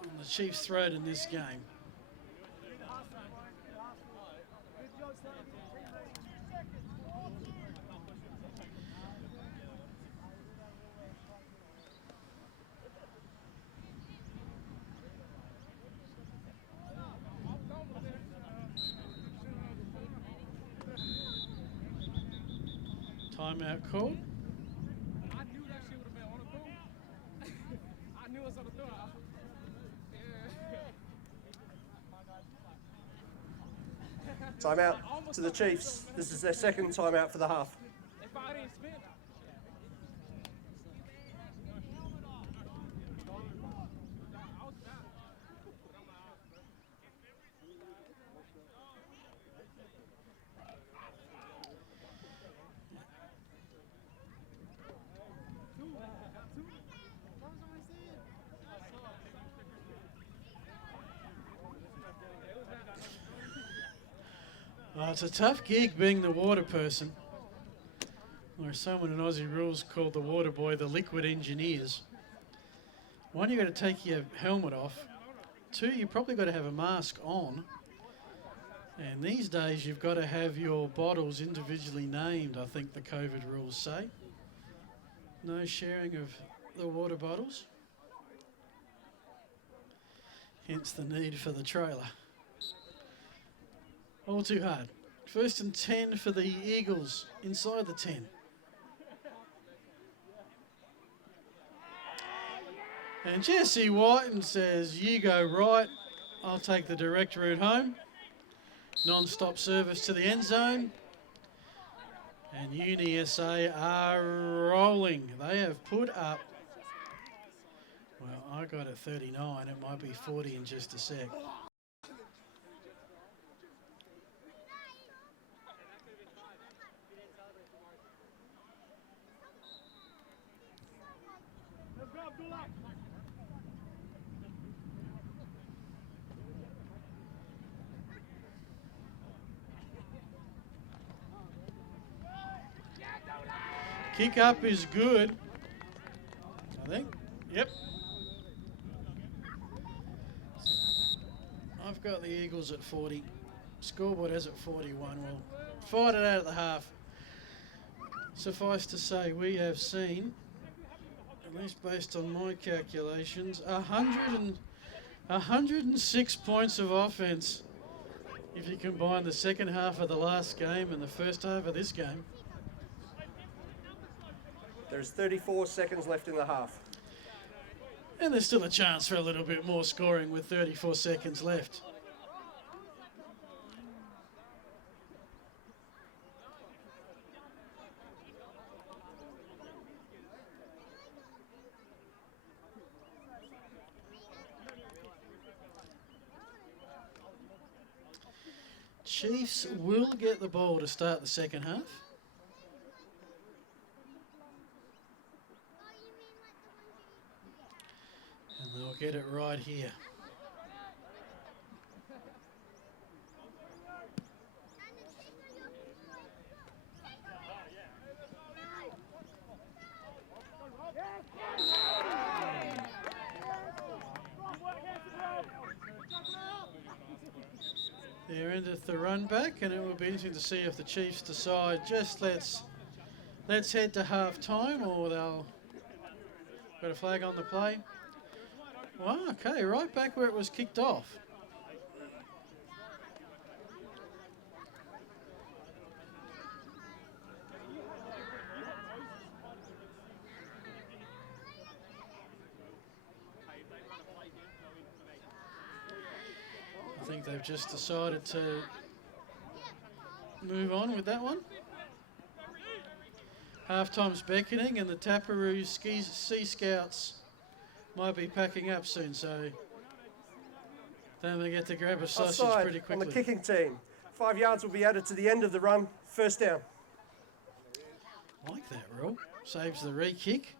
on the Chiefs' throat in this game. Timeout called. I knew that shit would have been on the throw. I knew it was on the throw. Timeout to the Chiefs. This is their second timeout for the half. If I didn't spin. It's a tough gig being the water person. Or someone in Aussie rules called the water boy the liquid engineers. One, you got to take your helmet off. Two, you probably got to have a mask on. And these days you've got to have your bottles individually named, I think the COVID rules say. No sharing of the water bottles. Hence the need for the trailer. All too hard. First and 10 for the Eagles inside the 10. And Jesse Whiten says, you go right, I'll take the direct route home. Non-stop service to the end zone. And GridironSA are rolling. They have put up, well, I got it 39. It might be 40 in just a sec. Kick up is good, I think. Yep. I've got the Eagles at 40. Scoreboard has at 41. We'll fight it out at the half. Suffice to say, we have seen, at least based on my calculations, 106 points of offense if you combine the second half of the last game and the first half of this game. There's 34 seconds left in the half. And there's still a chance for a little bit more scoring with 34 seconds left. Chiefs will get the ball to start the second half. And they'll get it right here. They're into the run back, and it will be interesting to see if the Chiefs decide just let's head to half time, or they'll got a flag on the play. Well, okay, right back where it was kicked off. I think they've just decided to move on with that one. Halftime's beckoning, and the Taparoo Sea Scouts might be packing up soon, so then they get to grab a sausage Offside pretty quickly. on the kicking team. 5 yards will be added to the end of the run. First down. I like that rule. Saves the re-kick.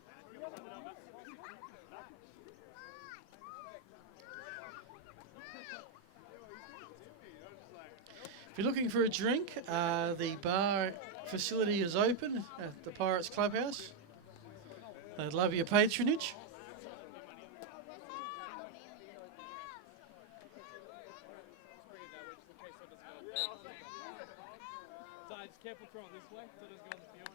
If you're looking for a drink, the bar facility is open at the Pirates Clubhouse. They'd love your patronage. careful throwing this way so it doesn't go on the field.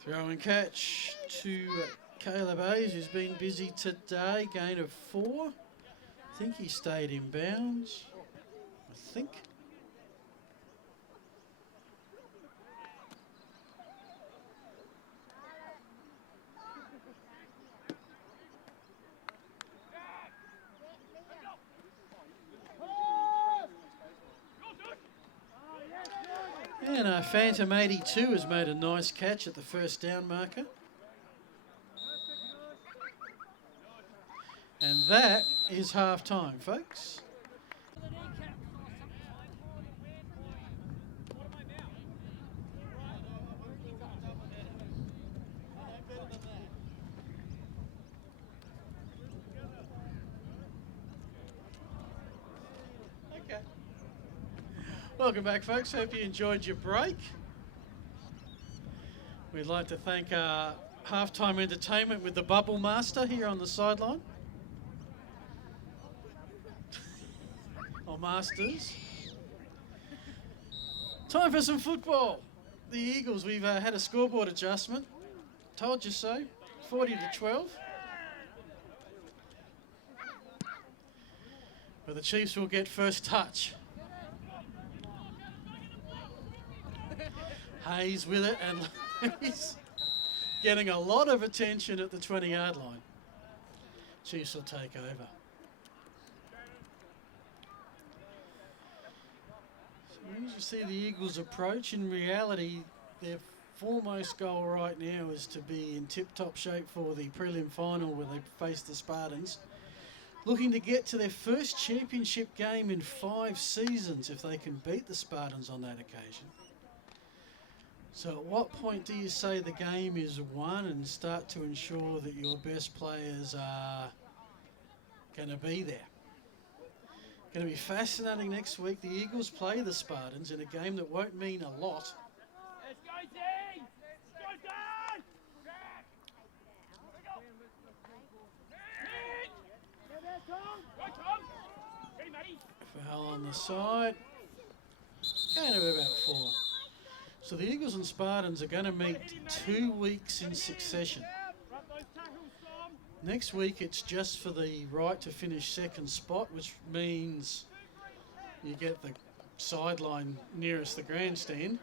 Throw and catch to Caleb Hayes, who's been busy today. Gain of 4. I think he stayed in bounds. I think. And Phantom 82 has made a nice catch at the first down marker. And that is half time, folks. Okay. Welcome back, folks. Hope you enjoyed your break. We'd like to thank our halftime entertainment with the Bubble Master here on the sideline. Or Masters. Time for some football. The Eagles, we've had a scoreboard adjustment. Told you so. 40-12. But the Chiefs will get first touch. Hayes with it, and he's getting a lot of attention at the 20-yard line. Chiefs will take over. So as you see the Eagles approach, in reality, their foremost goal right now is to be in tip-top shape for the prelim final where they face the Spartans. Looking to get to their first championship game in 5 seasons if they can beat the Spartans on that occasion. So at what point do you say the game is won and start to ensure that your best players are going to be there? Going to be fascinating next week. The Eagles play the Spartans in a game that won't mean a lot. Let's go, team! Let's go, Dan! Foul on the side. Gain of about 4. So the Eagles and Spartans are going to meet 2 weeks in succession. Next week it's just for the right to finish second spot, which means you get the sideline nearest the grandstand.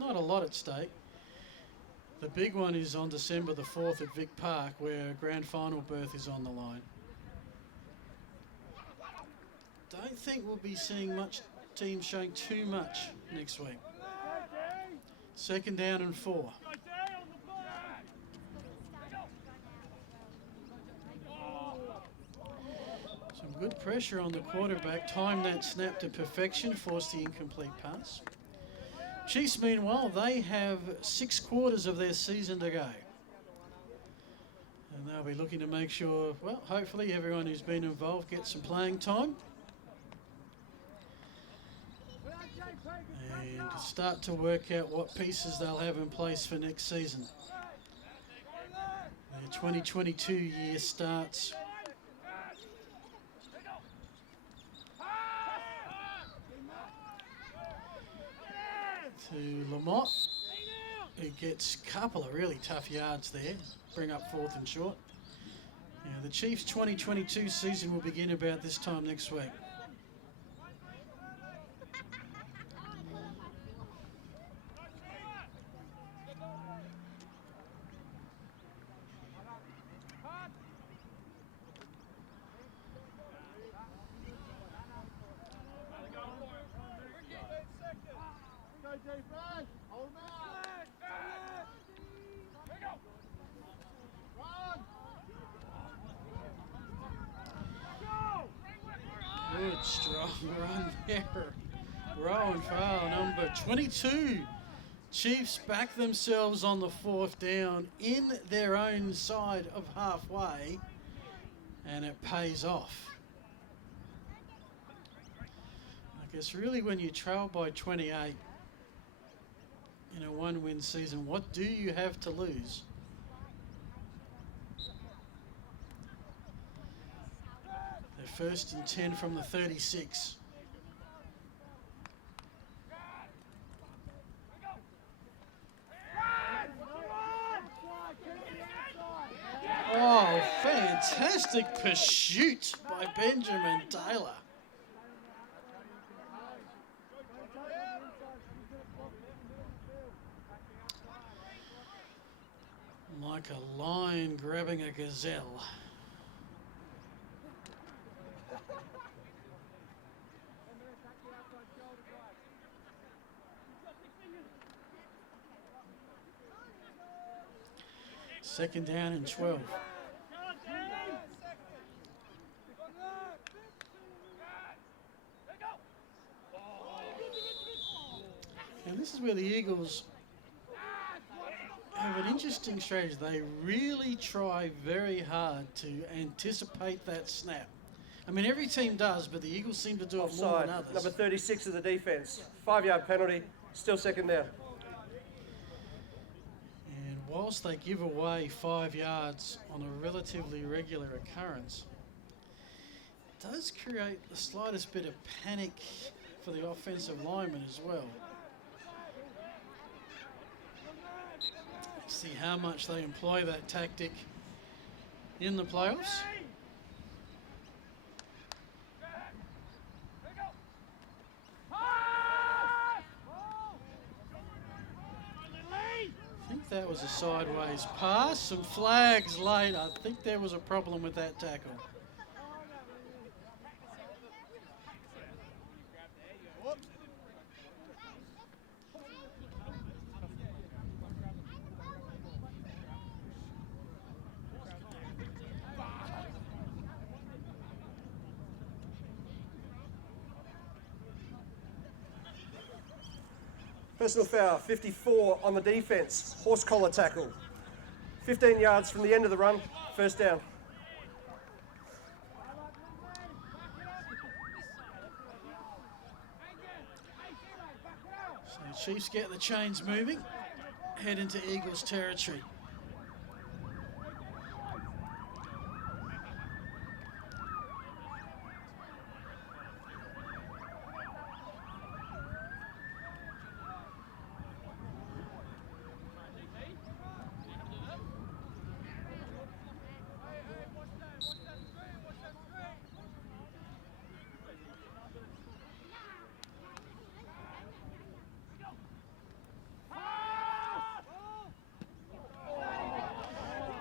Not a lot at stake. The big one is on December the 4th at Vic Park, where a grand final berth is on the line. Don't think we'll be seeing much teams showing too much next week. Second down and 4. Some good pressure on the quarterback. Timed that snap to perfection, forced the incomplete pass. Chiefs, meanwhile, they have 6 quarters of their season to go. And they'll be looking to make sure, well, hopefully everyone who's been involved gets some playing time. And start to work out what pieces they'll have in place for next season. The 2022 year starts to Lamont, who gets a couple of really tough yards there, bring up 4th and short. Yeah, the Chiefs' 2022 season will begin about this time next week. Good strong run there. Rowan foul number 22. Chiefs back themselves on the 4th down in their own side of halfway, and it pays off. I guess really when you trail by 28 in a 1-win season, what do you have to lose? First and 10 from the 36. Oh, fantastic pursuit by Benjamin Taylor. Like a lion grabbing a gazelle. Second down and 12. And this is where the Eagles have an interesting strategy. They really try very hard to anticipate that snap. I mean, every team does, but the Eagles seem to do it more Offside. than others. Number 36 of the defence. 5-yard penalty. Still second down. And whilst they give away 5 yards on a relatively regular occurrence, it does create the slightest bit of panic for the offensive lineman as well. Let's see how much they employ that tactic in the playoffs. I think that was a sideways pass. Some flags late. I think there was a problem with that tackle. Personal foul, 54 on the defence. Horse collar tackle. 15 yards from the end of the run. First down. So Chiefs get the chains moving. Head into Eagles territory.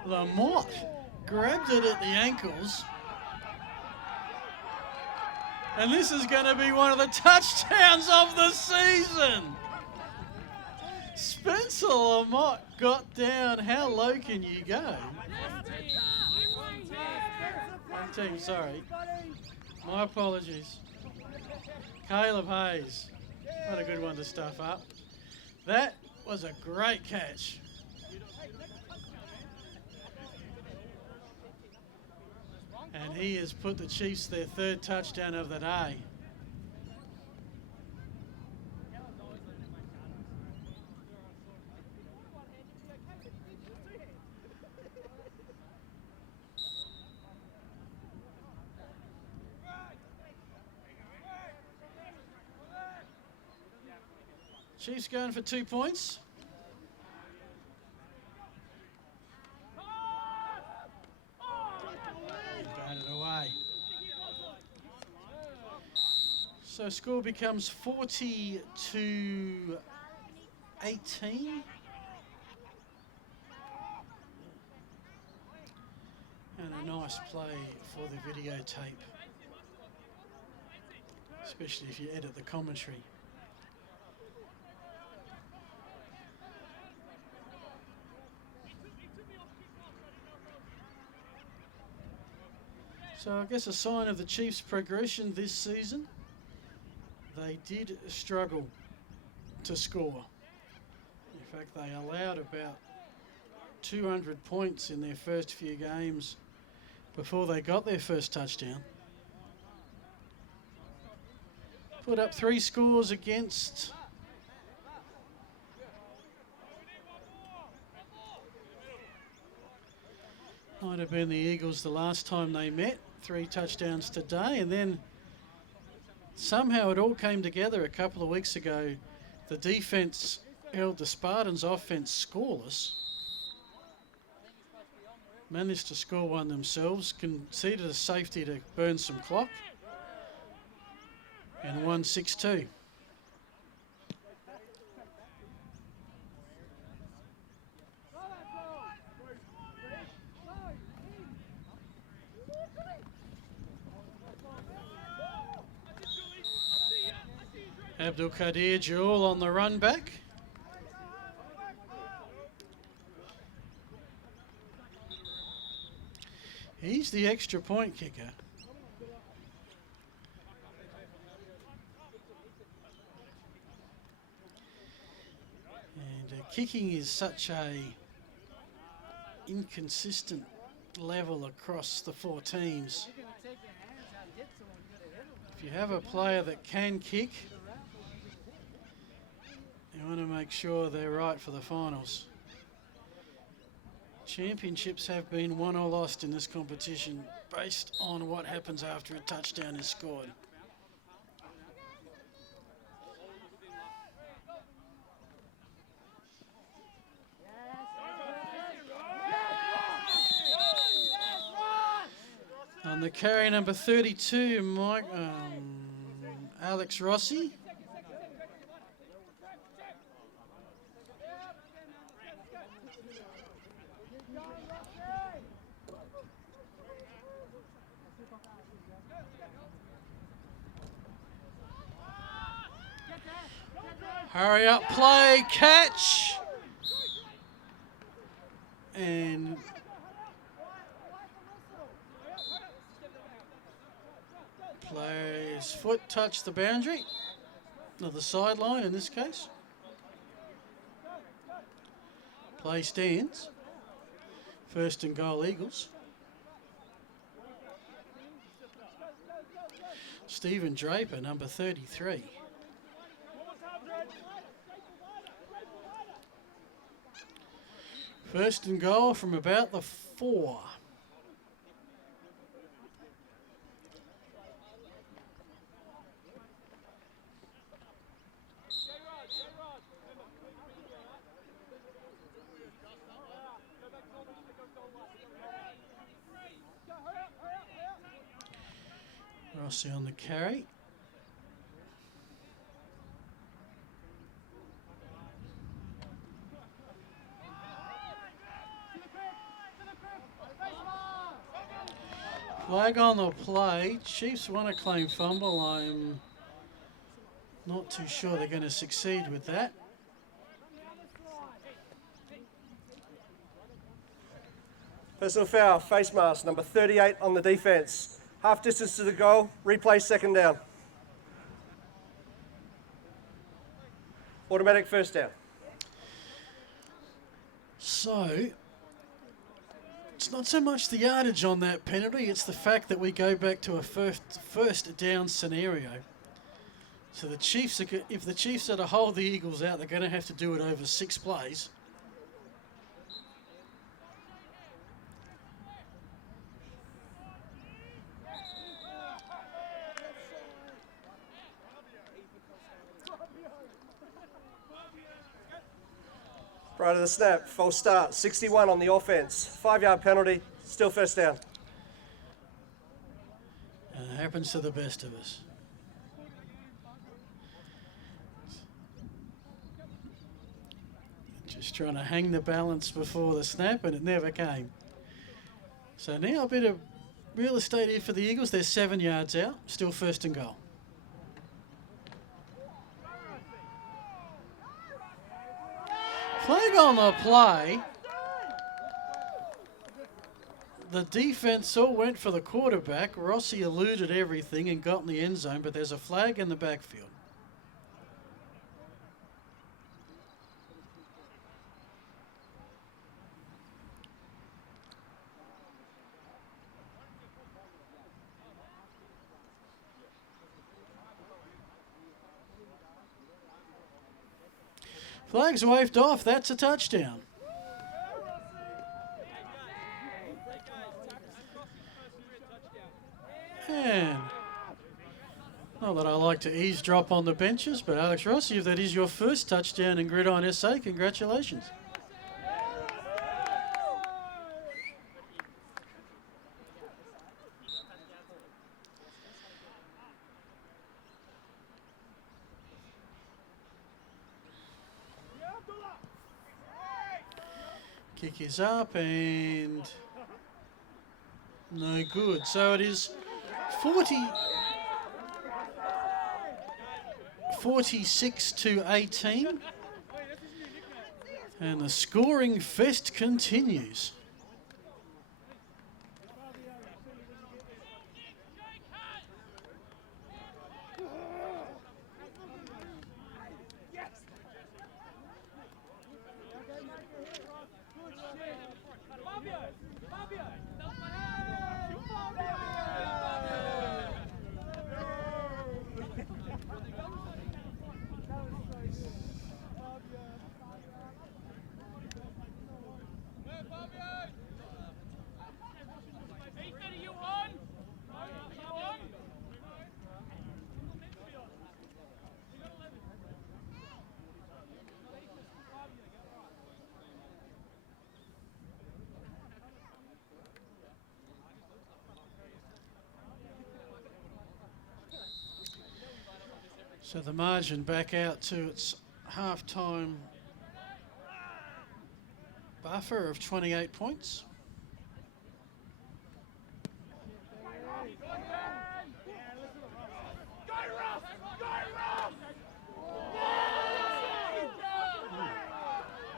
Lamont grabbed it at the ankles. And this is going to be one of the touchdowns of the season. Spencer Lamont got down. How low can you go? One team, sorry. My apologies. Caleb Hayes. What a good one to stuff up. That was a great catch. And he has put the Chiefs their third touchdown of the day. Chiefs going for 2 points. So score becomes 40-18. And a nice play for the videotape, especially if you edit the commentary. So I guess a sign of the Chiefs' progression this season. They did struggle to score. In fact, they allowed about 200 points in their first few games before they got their first touchdown. Put up 3 scores against might have been the Eagles the last time they met. 3 touchdowns today, and then somehow it all came together a couple of weeks ago. The defense held the Spartans' offense scoreless, managed to score one themselves, conceded a safety to burn some clock, and won 6-2. Abdul Qadir Jewel on the run back. He's the extra point kicker. And kicking is such a inconsistent level across the 4 teams. If you have a player that can kick, you want to make sure they're right for the finals. Championships have been won or lost in this competition based on what happens after a touchdown is scored. On the carry, number 32, Alex Rossi. Hurry up, play, catch. And player's foot touched the boundary, or the sideline in this case. Play stands. 1st and goal, Eagles. Stephen Draper, number 33. First and goal from about the 4. Rossi on the carry. Flag on the play. Chiefs want to claim fumble. I'm not too sure they're going to succeed with that. Personal foul, face mask, number 38 on the defense. Half distance to the goal, replay 2nd down. Automatic 1st down. So, it's not so much the yardage on that penalty, it's the fact that we go back to a first down scenario. So the Chiefs, if the Chiefs are to hold the Eagles out, they're going to have to do it over 6 plays. Prior to the snap, false start, 61 on the offense. 5-yard penalty, still 1st down. And it happens to the best of us. Just trying to hang the balance before the snap, and it never came. So now a bit of real estate here for the Eagles. They're 7 yards out, still 1st and goal. Flag on the play. The defense all went for the quarterback. Rossi eluded everything and got in the end zone, but there's a flag in the backfield. Flag's waved off. That's a touchdown. And not that I like to eavesdrop on the benches, but Alex Rossi, if that is your first touchdown in GridironSA, congratulations. Kick is up and no good. So it is 46 to 18. And the scoring fest continues. So the margin back out to its half-time buffer of 28 points.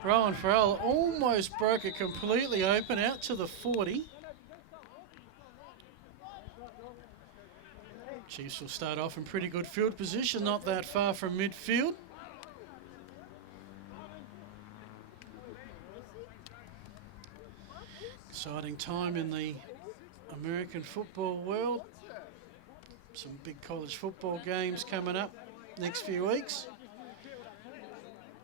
Rowan Farrell almost broke it completely open out to the 40. Chiefs will start off in pretty good field position, not that far from midfield. Exciting time in the American football world. Some big college football games coming up next few weeks.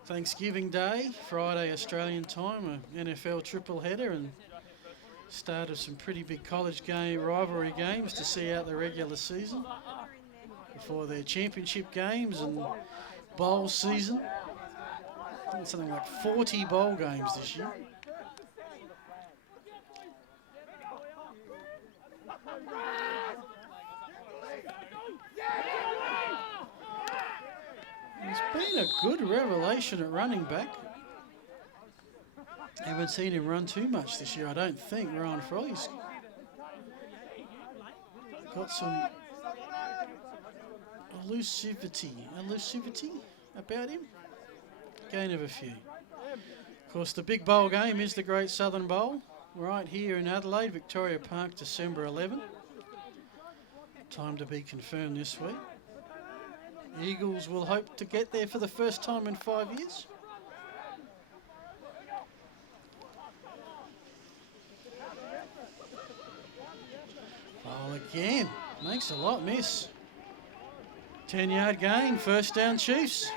Thanksgiving Day, Friday Australian time, an NFL triple header, and start of some pretty big college game rivalry games to see out the regular season before their championship games and bowl season. I think something like 40 bowl games this year. He's been a good revelation at running back. Haven't seen him run too much this year, I don't think. Rowan Farrell's got some elusivity about him. Gain of a few. Of course, the big bowl game is the Great Southern Bowl, right here in Adelaide, Victoria Park, December 11. Time to be confirmed this week. Eagles will hope to get there for the first time in 5 years. Oh, again, makes a lot miss. 10-yard gain, first down Chiefs.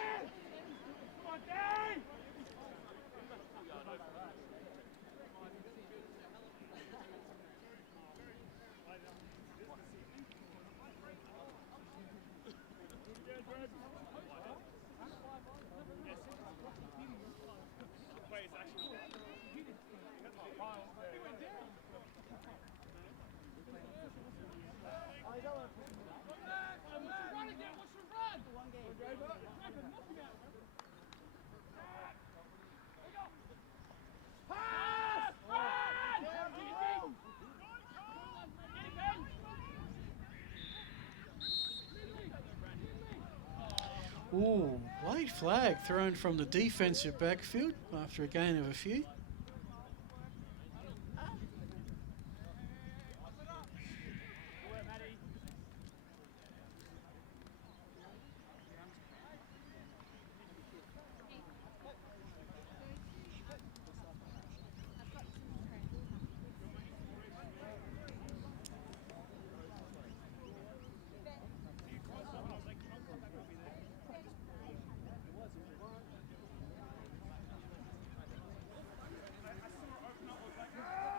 Ooh, late flag thrown from the defensive backfield after a gain of a few.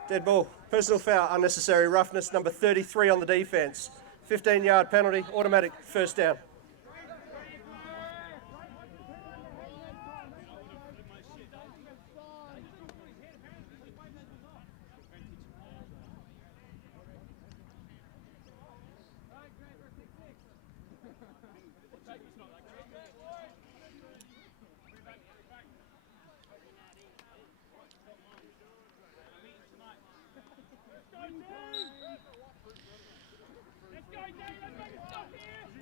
Dead ball. Personal foul, unnecessary roughness, number 33 on the defence. 15-yard penalty, automatic first down.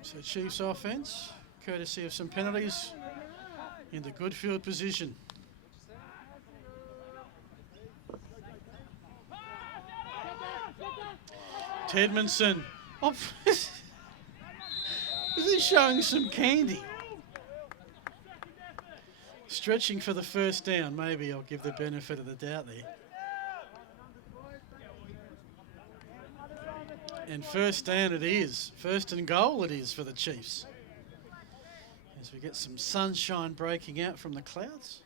So Chiefs offense, courtesy of some penalties, into good field position. Tedmanson. Oh, is he showing some candy? Stretching for the first down. Maybe I'll give the benefit of the doubt there. And first down it is. First and goal it is for the Chiefs. As we get some sunshine breaking out from the clouds.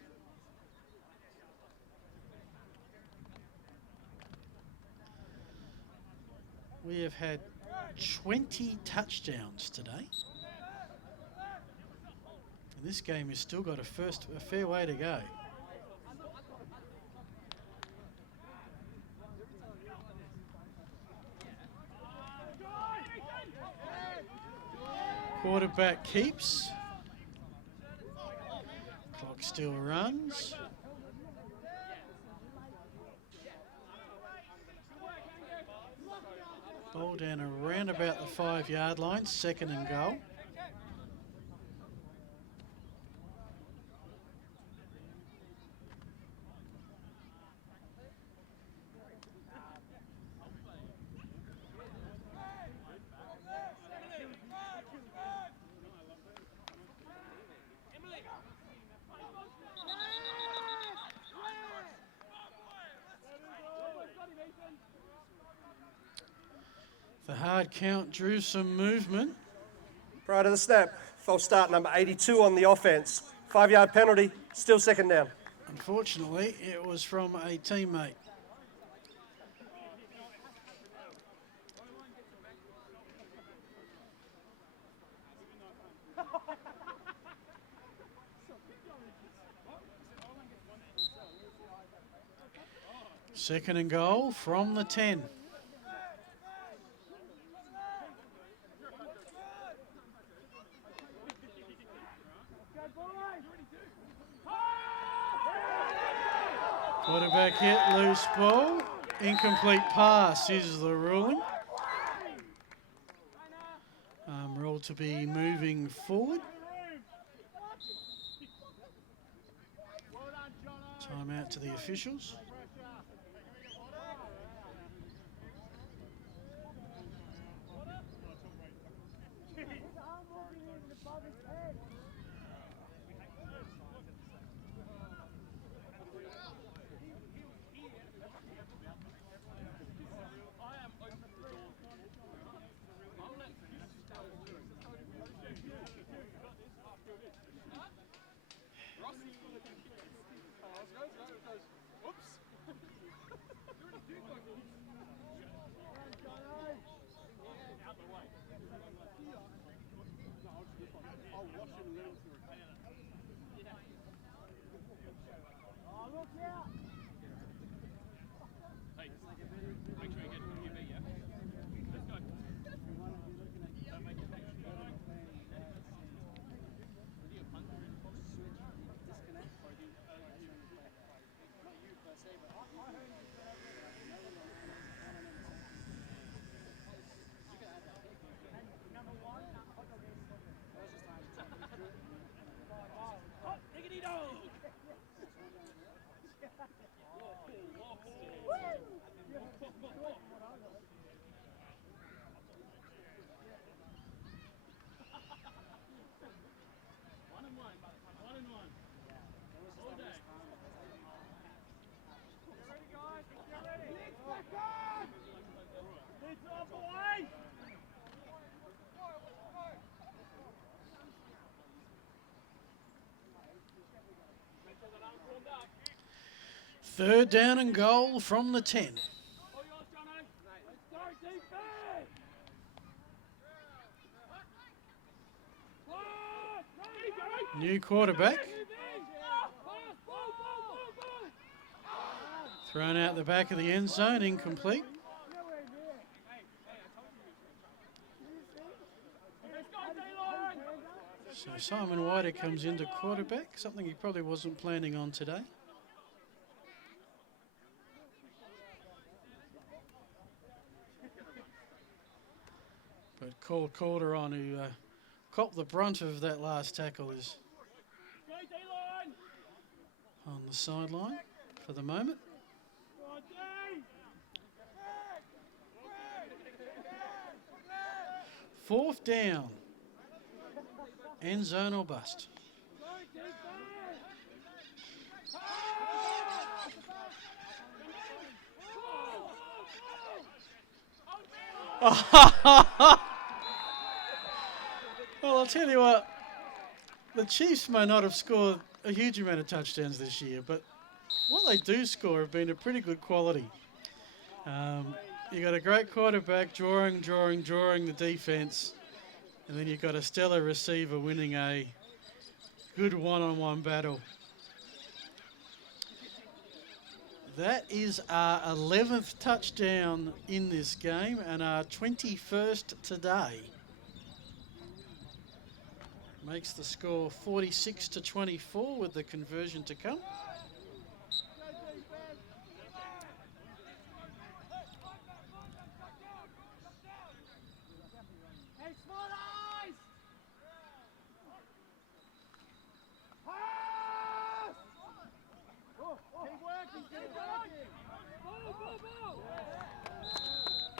We have had 20 touchdowns today. And this game has still got a fair way to go. Quarterback keeps. Clock still runs. Ball down around about the 5-yard line, second and goal. The hard count drew some movement. Prior to the snap, false start number 82 on the offense. 5-yard penalty, still second down. Unfortunately, it was from a teammate. Second and goal from the 10. Quarterback hit, loose ball, incomplete pass is the ruling. Rule to be moving forward. Time out to the officials. Third down and goal from the 10. New quarterback. Thrown out the back of the end zone, incomplete. So Simon Whiter comes into quarterback, something he probably wasn't planning on today. But Calderon, who copped the brunt of that last tackle, is on the sideline for the moment. Fourth down. End zone or bust. Well, I'll tell you what, the Chiefs may not have scored a huge amount of touchdowns this year, but what they do score have been of pretty good quality. You got a great quarterback drawing the defense, and then you've got a stellar receiver winning a good one-on-one battle. That is our 11th touchdown in this game and our 21st today. Makes the score 46-24 with the conversion to come.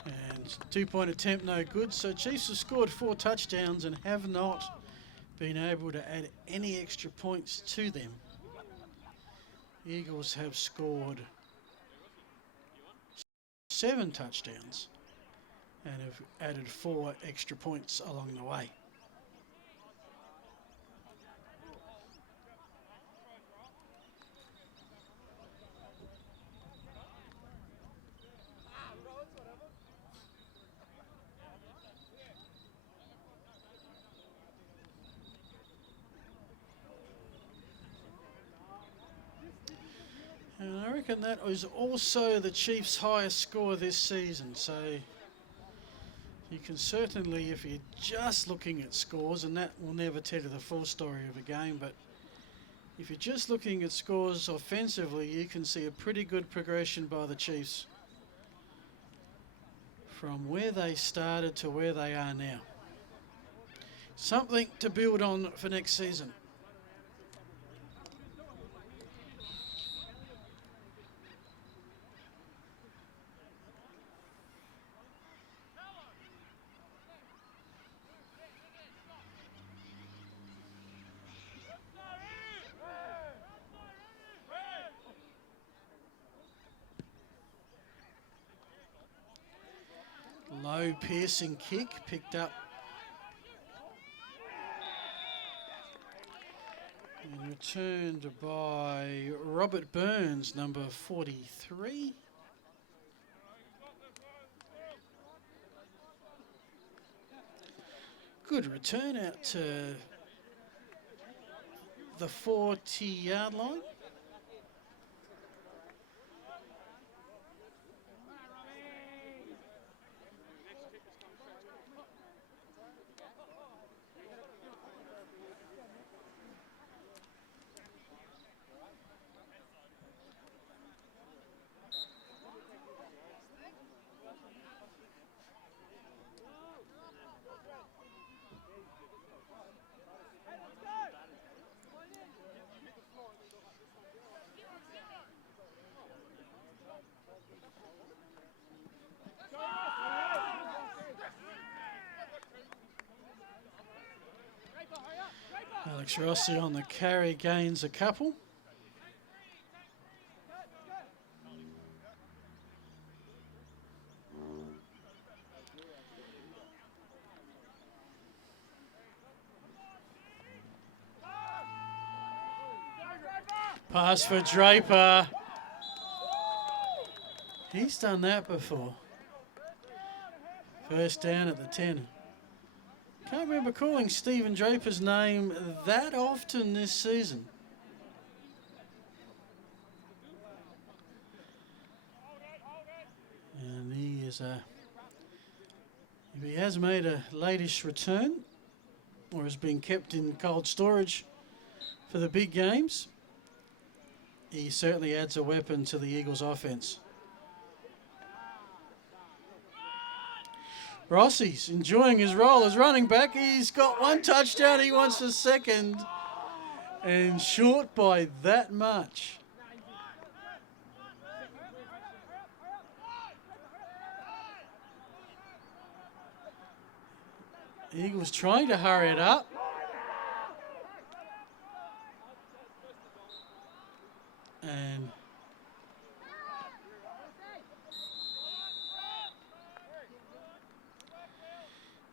And 2-point attempt no good. So Chiefs have scored 4 touchdowns and have not been able to add any extra points to them. Eagles have scored 7 touchdowns and have added 4 extra points along the way. And I reckon that was also the Chiefs' highest score this season. So you can certainly, if you're just looking at scores, and that will never tell you the full story of a game, but if you're just looking at scores offensively, you can see a pretty good progression by the Chiefs from where they started to where they are now. Something to build on for next season. Low piercing kick picked up and returned by Robert Burns, number 43. Good return out to the 40-yard line. Alex Rossi on the carry, gains a couple. Pass for Draper. He's done that before. First down at the 10. Can't remember calling Stephen Draper's name that often this season. And he is if he has made a latish return or has been kept in cold storage for the big games, he certainly adds a weapon to the Eagles' offense. Rossi's enjoying his role as running back. He's got one touchdown. He wants a second. And short by that much. Eagles trying to hurry it up. And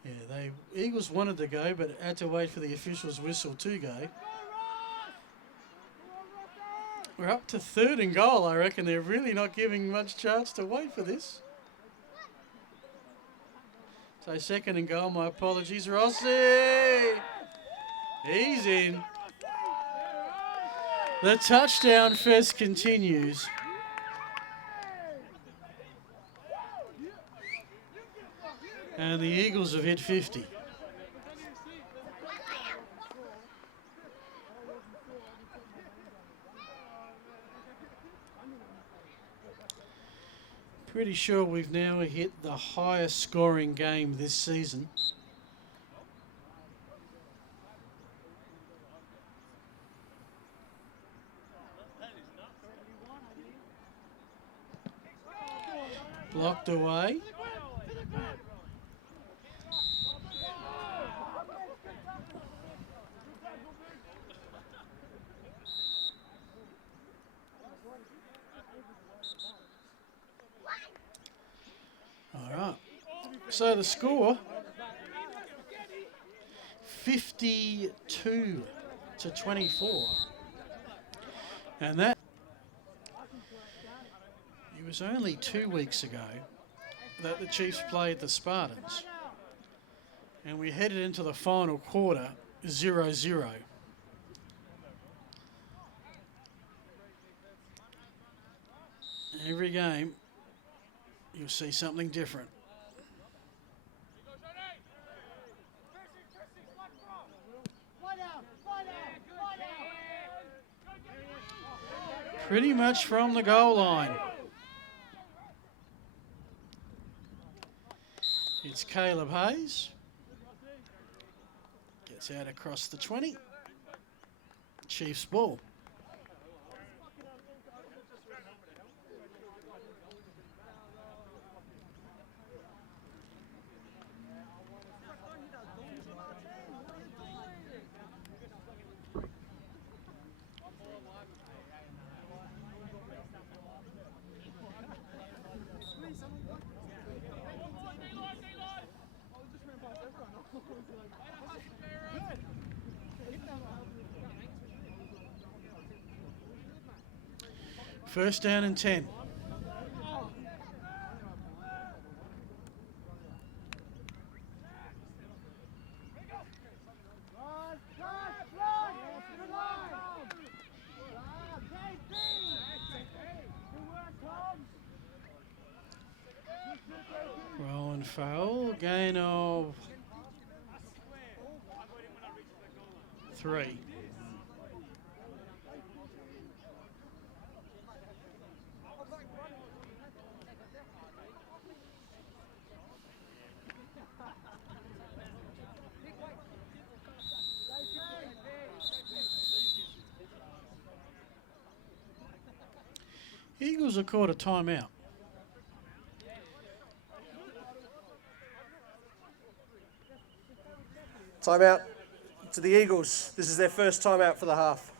yeah, Eagles wanted to go, but had to wait for the official's whistle to go. We're up to 3rd and goal. I reckon they're really not giving much chance to wait for this. So 2nd and goal, my apologies. Rossi! He's in. The touchdown fest continues. And the Eagles have hit 50. Pretty sure we've now hit the highest scoring game this season. Blocked away. All right. So the score, 52-24. And that, it was only 2 weeks ago that the Chiefs played the Spartans. And we headed into the final quarter 0-0. Every game, you'll see something different. Pretty much from the goal line. It's Caleb Hayes. Gets out across the 20. Chiefs ball. First down and 10. Rowan foul, gain of 3. Eagles have caught a timeout. Timeout to the Eagles. This is their first timeout for the half.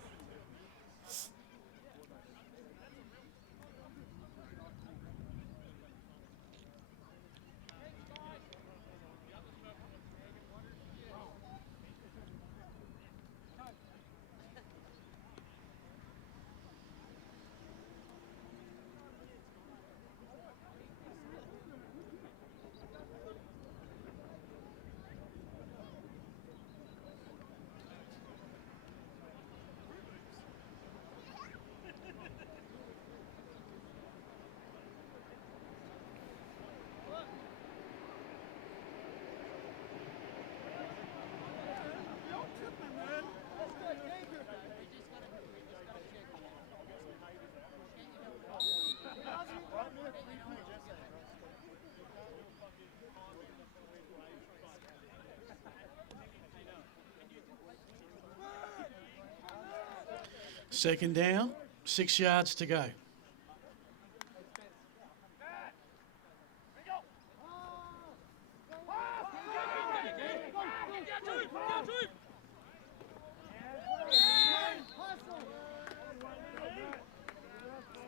Second down, 6 yards to go.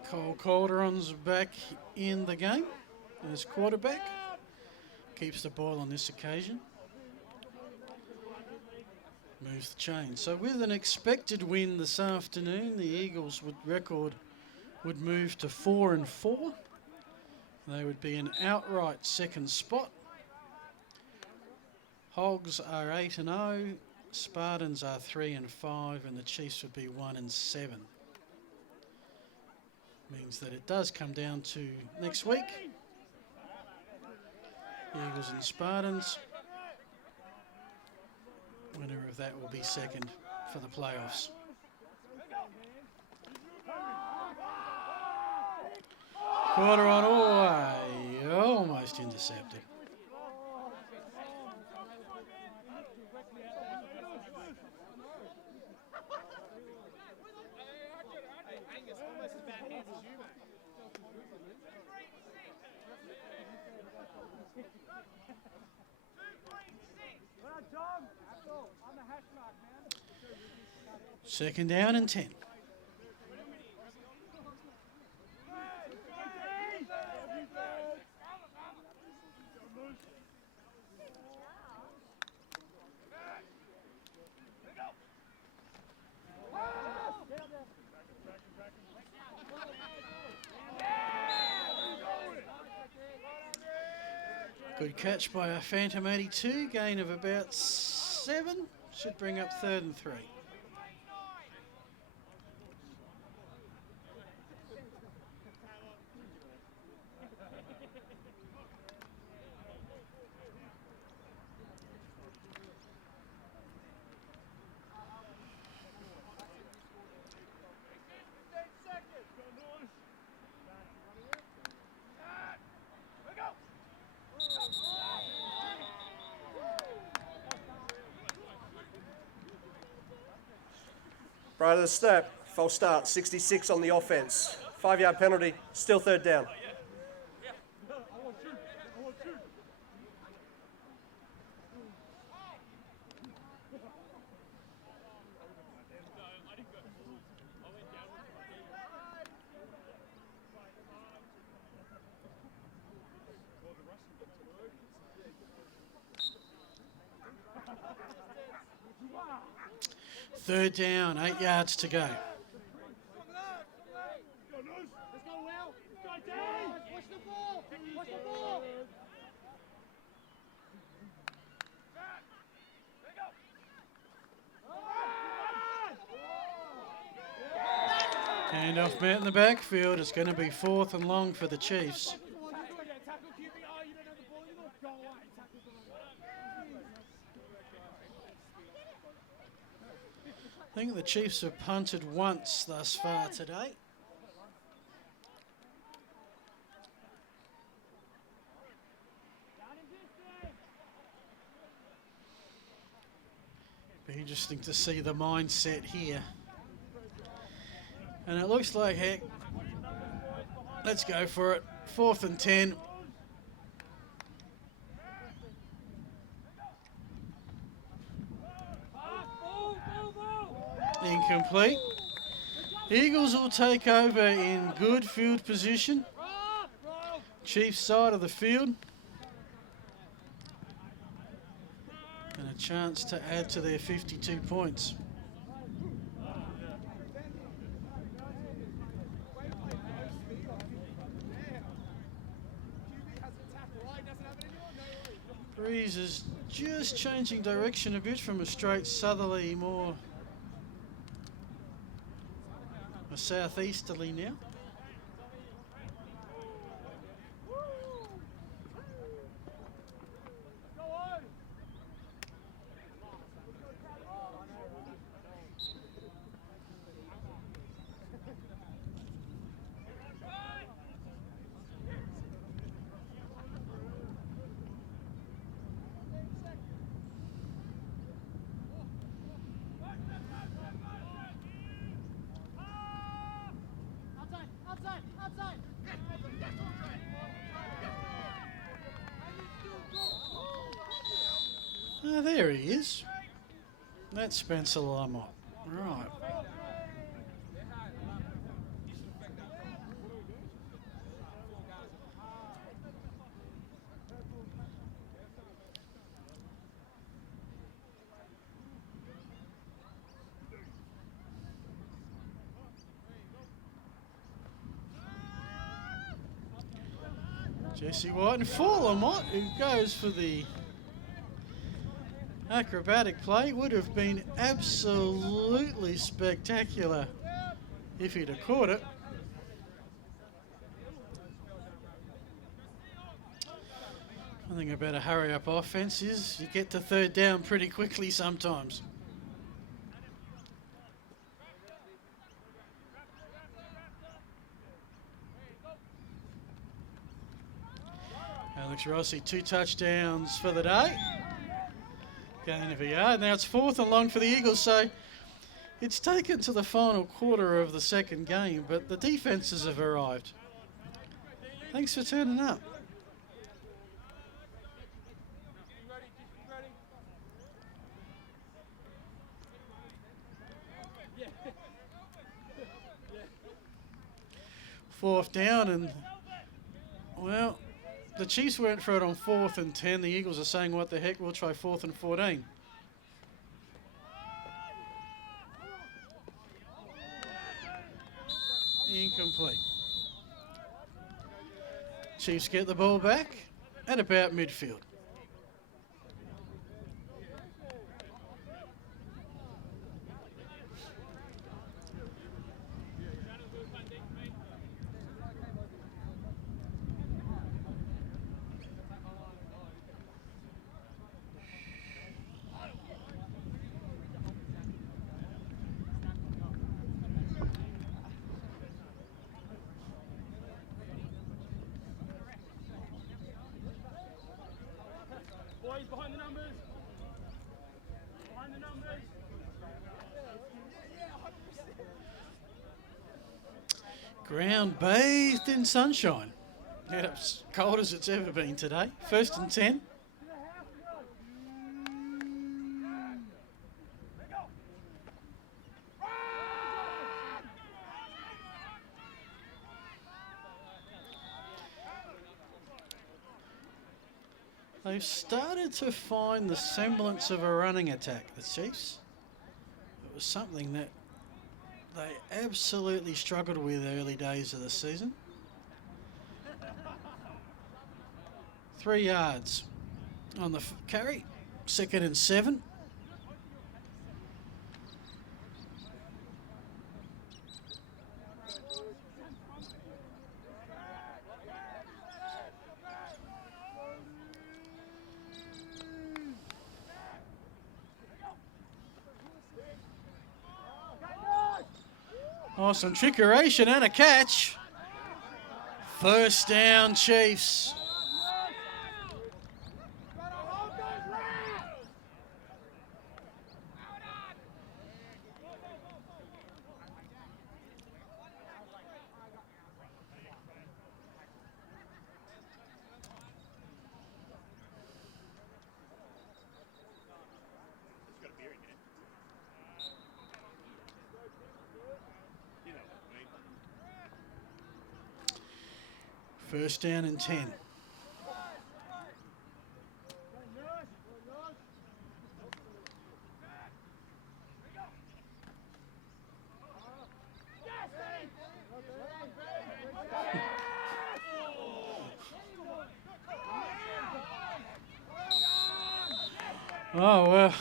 Cole Calderon's back in the game as quarterback. Keeps the ball on this occasion. Moves the chain. So with an expected win this afternoon, the Eagles' record would move to 4-4. They would be an outright second spot. Hogs are 8-0, Spartans are 3-5, and the Chiefs would be 1-7. Means that it does come down to next week. Eagles and Spartans. Winner of that will be second for the playoffs. Quarter on away, almost intercepted. Second down and 10. Good catch by a Phantom 82, gain of about 7. Should bring up 3rd and 3. Prior to the snap, false start, 66 on the offense. 5-yard penalty, still third down. Third down, 8 yards to go. Handoff met in the backfield. It's going to be 4th and long for the Chiefs. I think the Chiefs have punted once thus far today. Be interesting to see the mindset here. And it looks like, heck, let's go for it. 4th and 10. Incomplete. Eagles will take over in good field position. Chiefs side of the field. And a chance to add to their 52 points. Breeze is just changing direction a bit from a straight southerly, more a southeasterly now. Oh, there he is. That's Spencer Lamont. Right. Jesse White and for Lamont, who goes for the acrobatic play. Would have been absolutely spectacular if he'd have caught it. One thing about a hurry-up offense is you get to third down pretty quickly sometimes. Alex Rossi, 2 touchdowns for the day. Gain of a yard. Now it's 4th and long for the Eagles, so it's taken to the final quarter of the second game, but the defenses have arrived. Thanks for turning up. Fourth down, and well, the Chiefs went for it on 4th and 10. The Eagles are saying, what the heck, we'll try 4th and 14. Incomplete. Chiefs get the ball back at about midfield. Boys, behind the numbers. Behind the numbers. Ground bathed in sunshine. It's cold as it's ever been today. 1st and 10. They've started to find the semblance of a running attack, the Chiefs. It was something that they absolutely struggled with early days of the season. 3 yards on the carry, 2nd and 7. Oh, some trickeration and a catch. 1st down, Chiefs. First down and 10. Oh, well,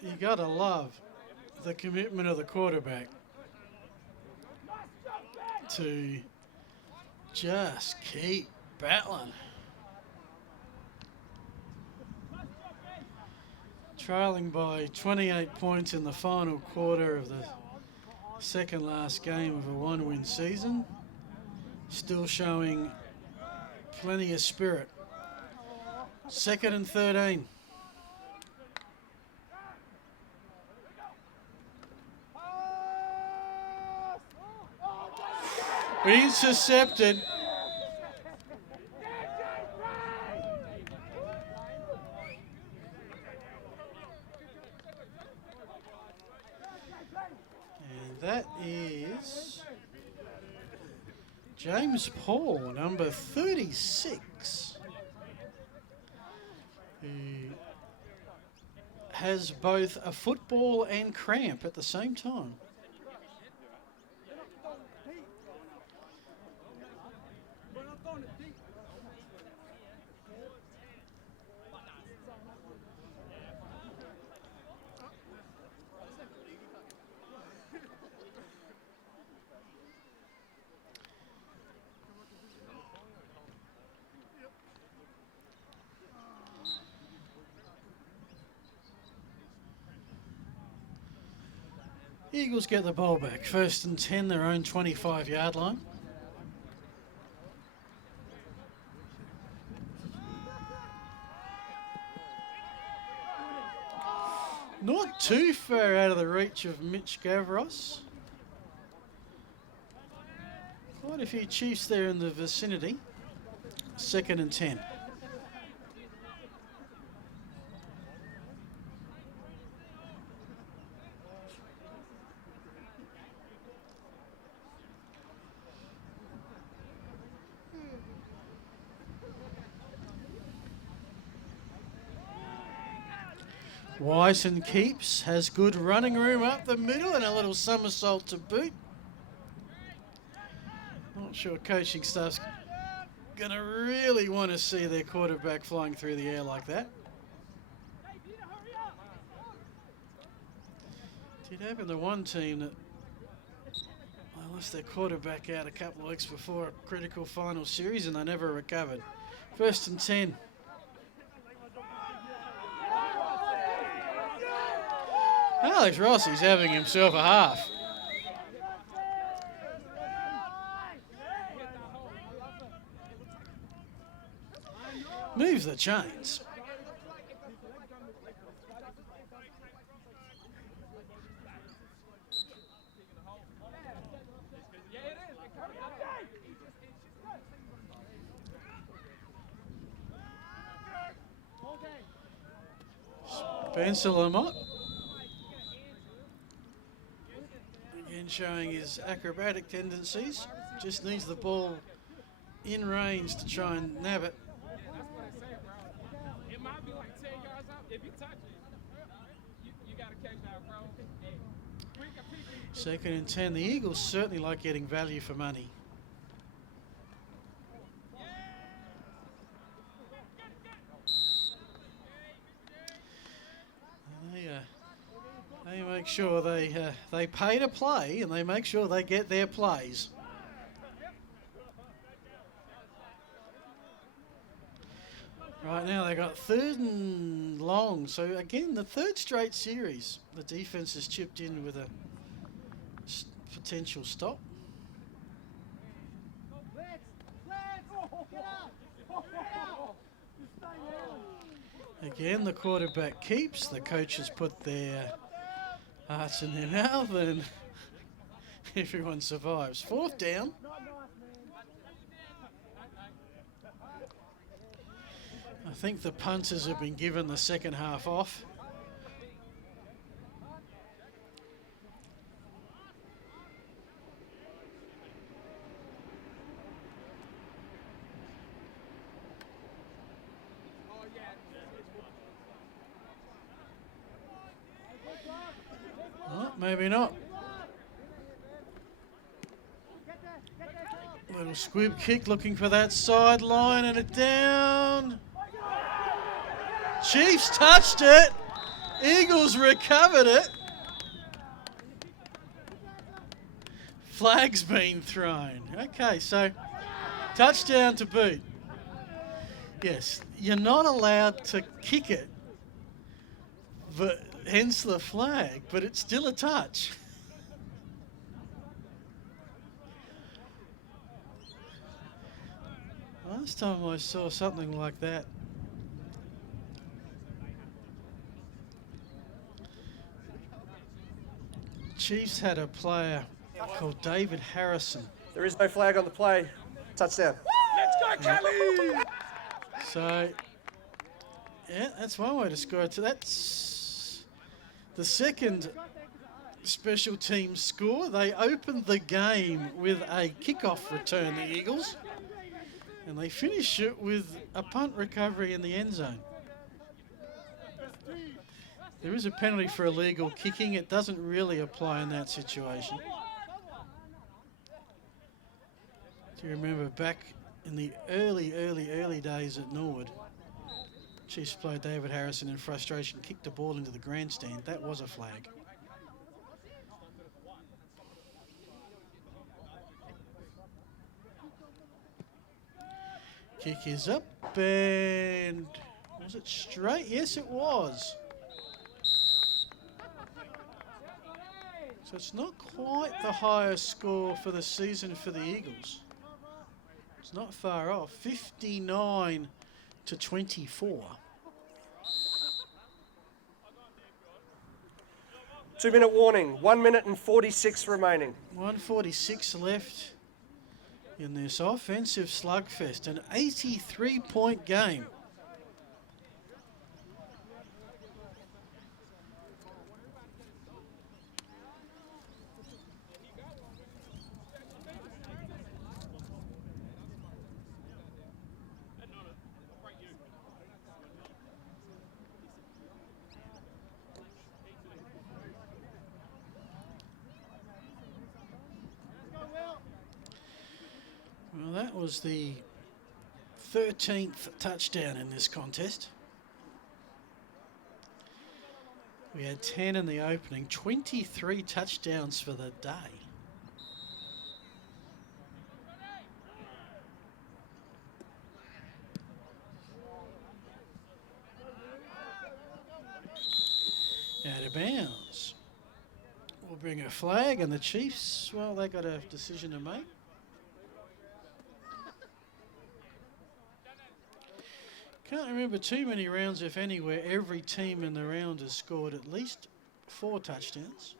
you got to love the commitment of the quarterback to just keep battling. Trailing by 28 points in the final quarter of the second last game of a 1-win season. Still showing plenty of spirit. 2nd and 13. Intercepted. James Paul, number 36, who has both a football and cramp at the same time. Eagles get the ball back. 1st and 10, their own 25-yard line. Not too far out of the reach of Mitch Gavros. Quite a few Chiefs there in the vicinity. 2nd and 10. Wyson keeps, has good running room up the middle and a little somersault to boot. Not sure coaching staff's going to really want to see their quarterback flying through the air like that. Did happen to one team that lost their quarterback out a couple of weeks before a critical final series and they never recovered. 1st and 10. Alex Rossi's having himself a half. Moves the chains. Spencer Lamont. Showing his acrobatic tendencies. Just needs the ball in range to try and nab it. That's what I say, bro. It might be like 10 yards out. If you touch it, you got to catch that, bro. 2nd and 10. The Eagles certainly like getting value for money. They make sure they pay to play and they make sure they get their plays. Right now they got 3rd and long. So again, the 3rd straight series, the defense has chipped in with a potential stop. Again, the quarterback keeps. The coaches put their hearts in their mouth and everyone survives. 4th down. I think the punters have been given the second half off. Oh, maybe not. Little squib kick looking for that sideline and it down. Chiefs touched it. Eagles recovered it. Flag's been thrown. Okay, so touchdown to boot. Yes, you're not allowed to kick it, but hence the flag, but it's still a touch. Last time I saw something like that, Chiefs had a player called David Harrison. There is no flag on the play. Touchdown. Let's go, Kelly! So, yeah, that's one way to score it. So that's the second special teams score. They opened the game with a kickoff return, the Eagles, and they finish it with a punt recovery in the end zone. There is a penalty for illegal kicking. It doesn't really apply in that situation. Do you remember back in the early days at Norwood, Chiefs player David Harrison in frustration kicked the ball into the grandstand. That was a flag. Kick is up, and was it straight? Yes, it was. So it's not quite the highest score for the season for the Eagles. It's not far off, 59-24. 2-minute warning, 1 minute and 46 remaining. 1:46 left in this offensive slugfest, an 83-point game. Well, that was the 13th touchdown in this contest. We had 10 in the opening, 23 touchdowns for the day. Out of bounds. We'll bring a flag, and the Chiefs, well, they got a decision to make. Can't remember too many rounds, if any, where every team in the round has scored at least 4 touchdowns.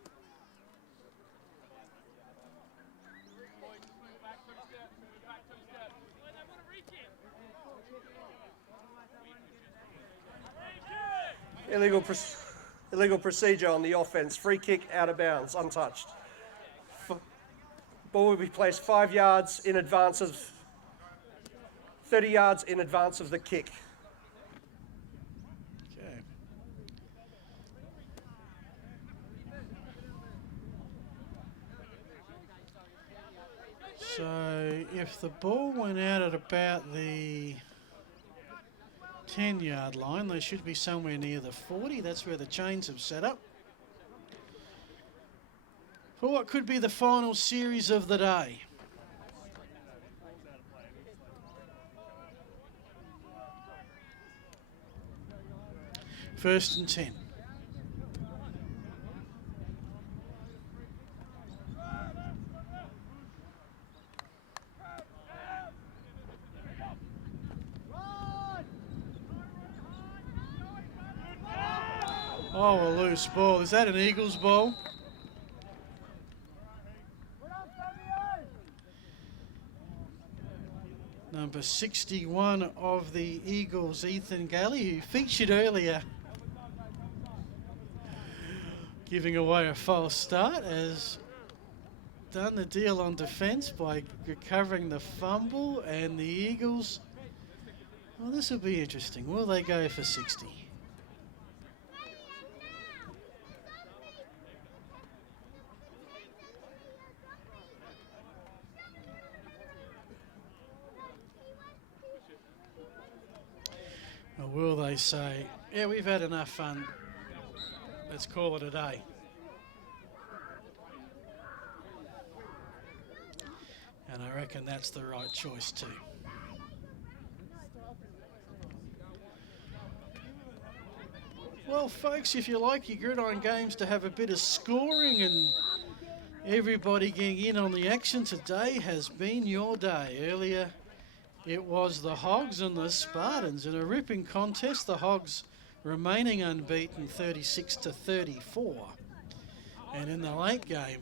Illegal procedure on the offense. Free kick out of bounds, untouched. Ball will be placed 5 yards in advance of 30 yards in advance of the kick. Okay. So if the ball went out at about the 10-yard line, they should be somewhere near the 40. That's where the chains have set up for what could be the final series of the day. First and 10. Oh, a loose ball. Is that an Eagles ball? Number 61 of the Eagles, Ethan Galley, who featured earlier, giving away a false start, has done the deal on defense by recovering the fumble, and the Eagles, well, this will be interesting. Will they go for 60? Or will they say, yeah, we've had enough fun, let's call it a day? And I reckon that's the right choice too. Well, folks, if you like your gridiron games to have a bit of scoring and everybody getting in on the action, today has been your day. Earlier, it was the Hogs and the Spartans in a ripping contest. The Hogs remaining unbeaten, 36-34. And in the late game,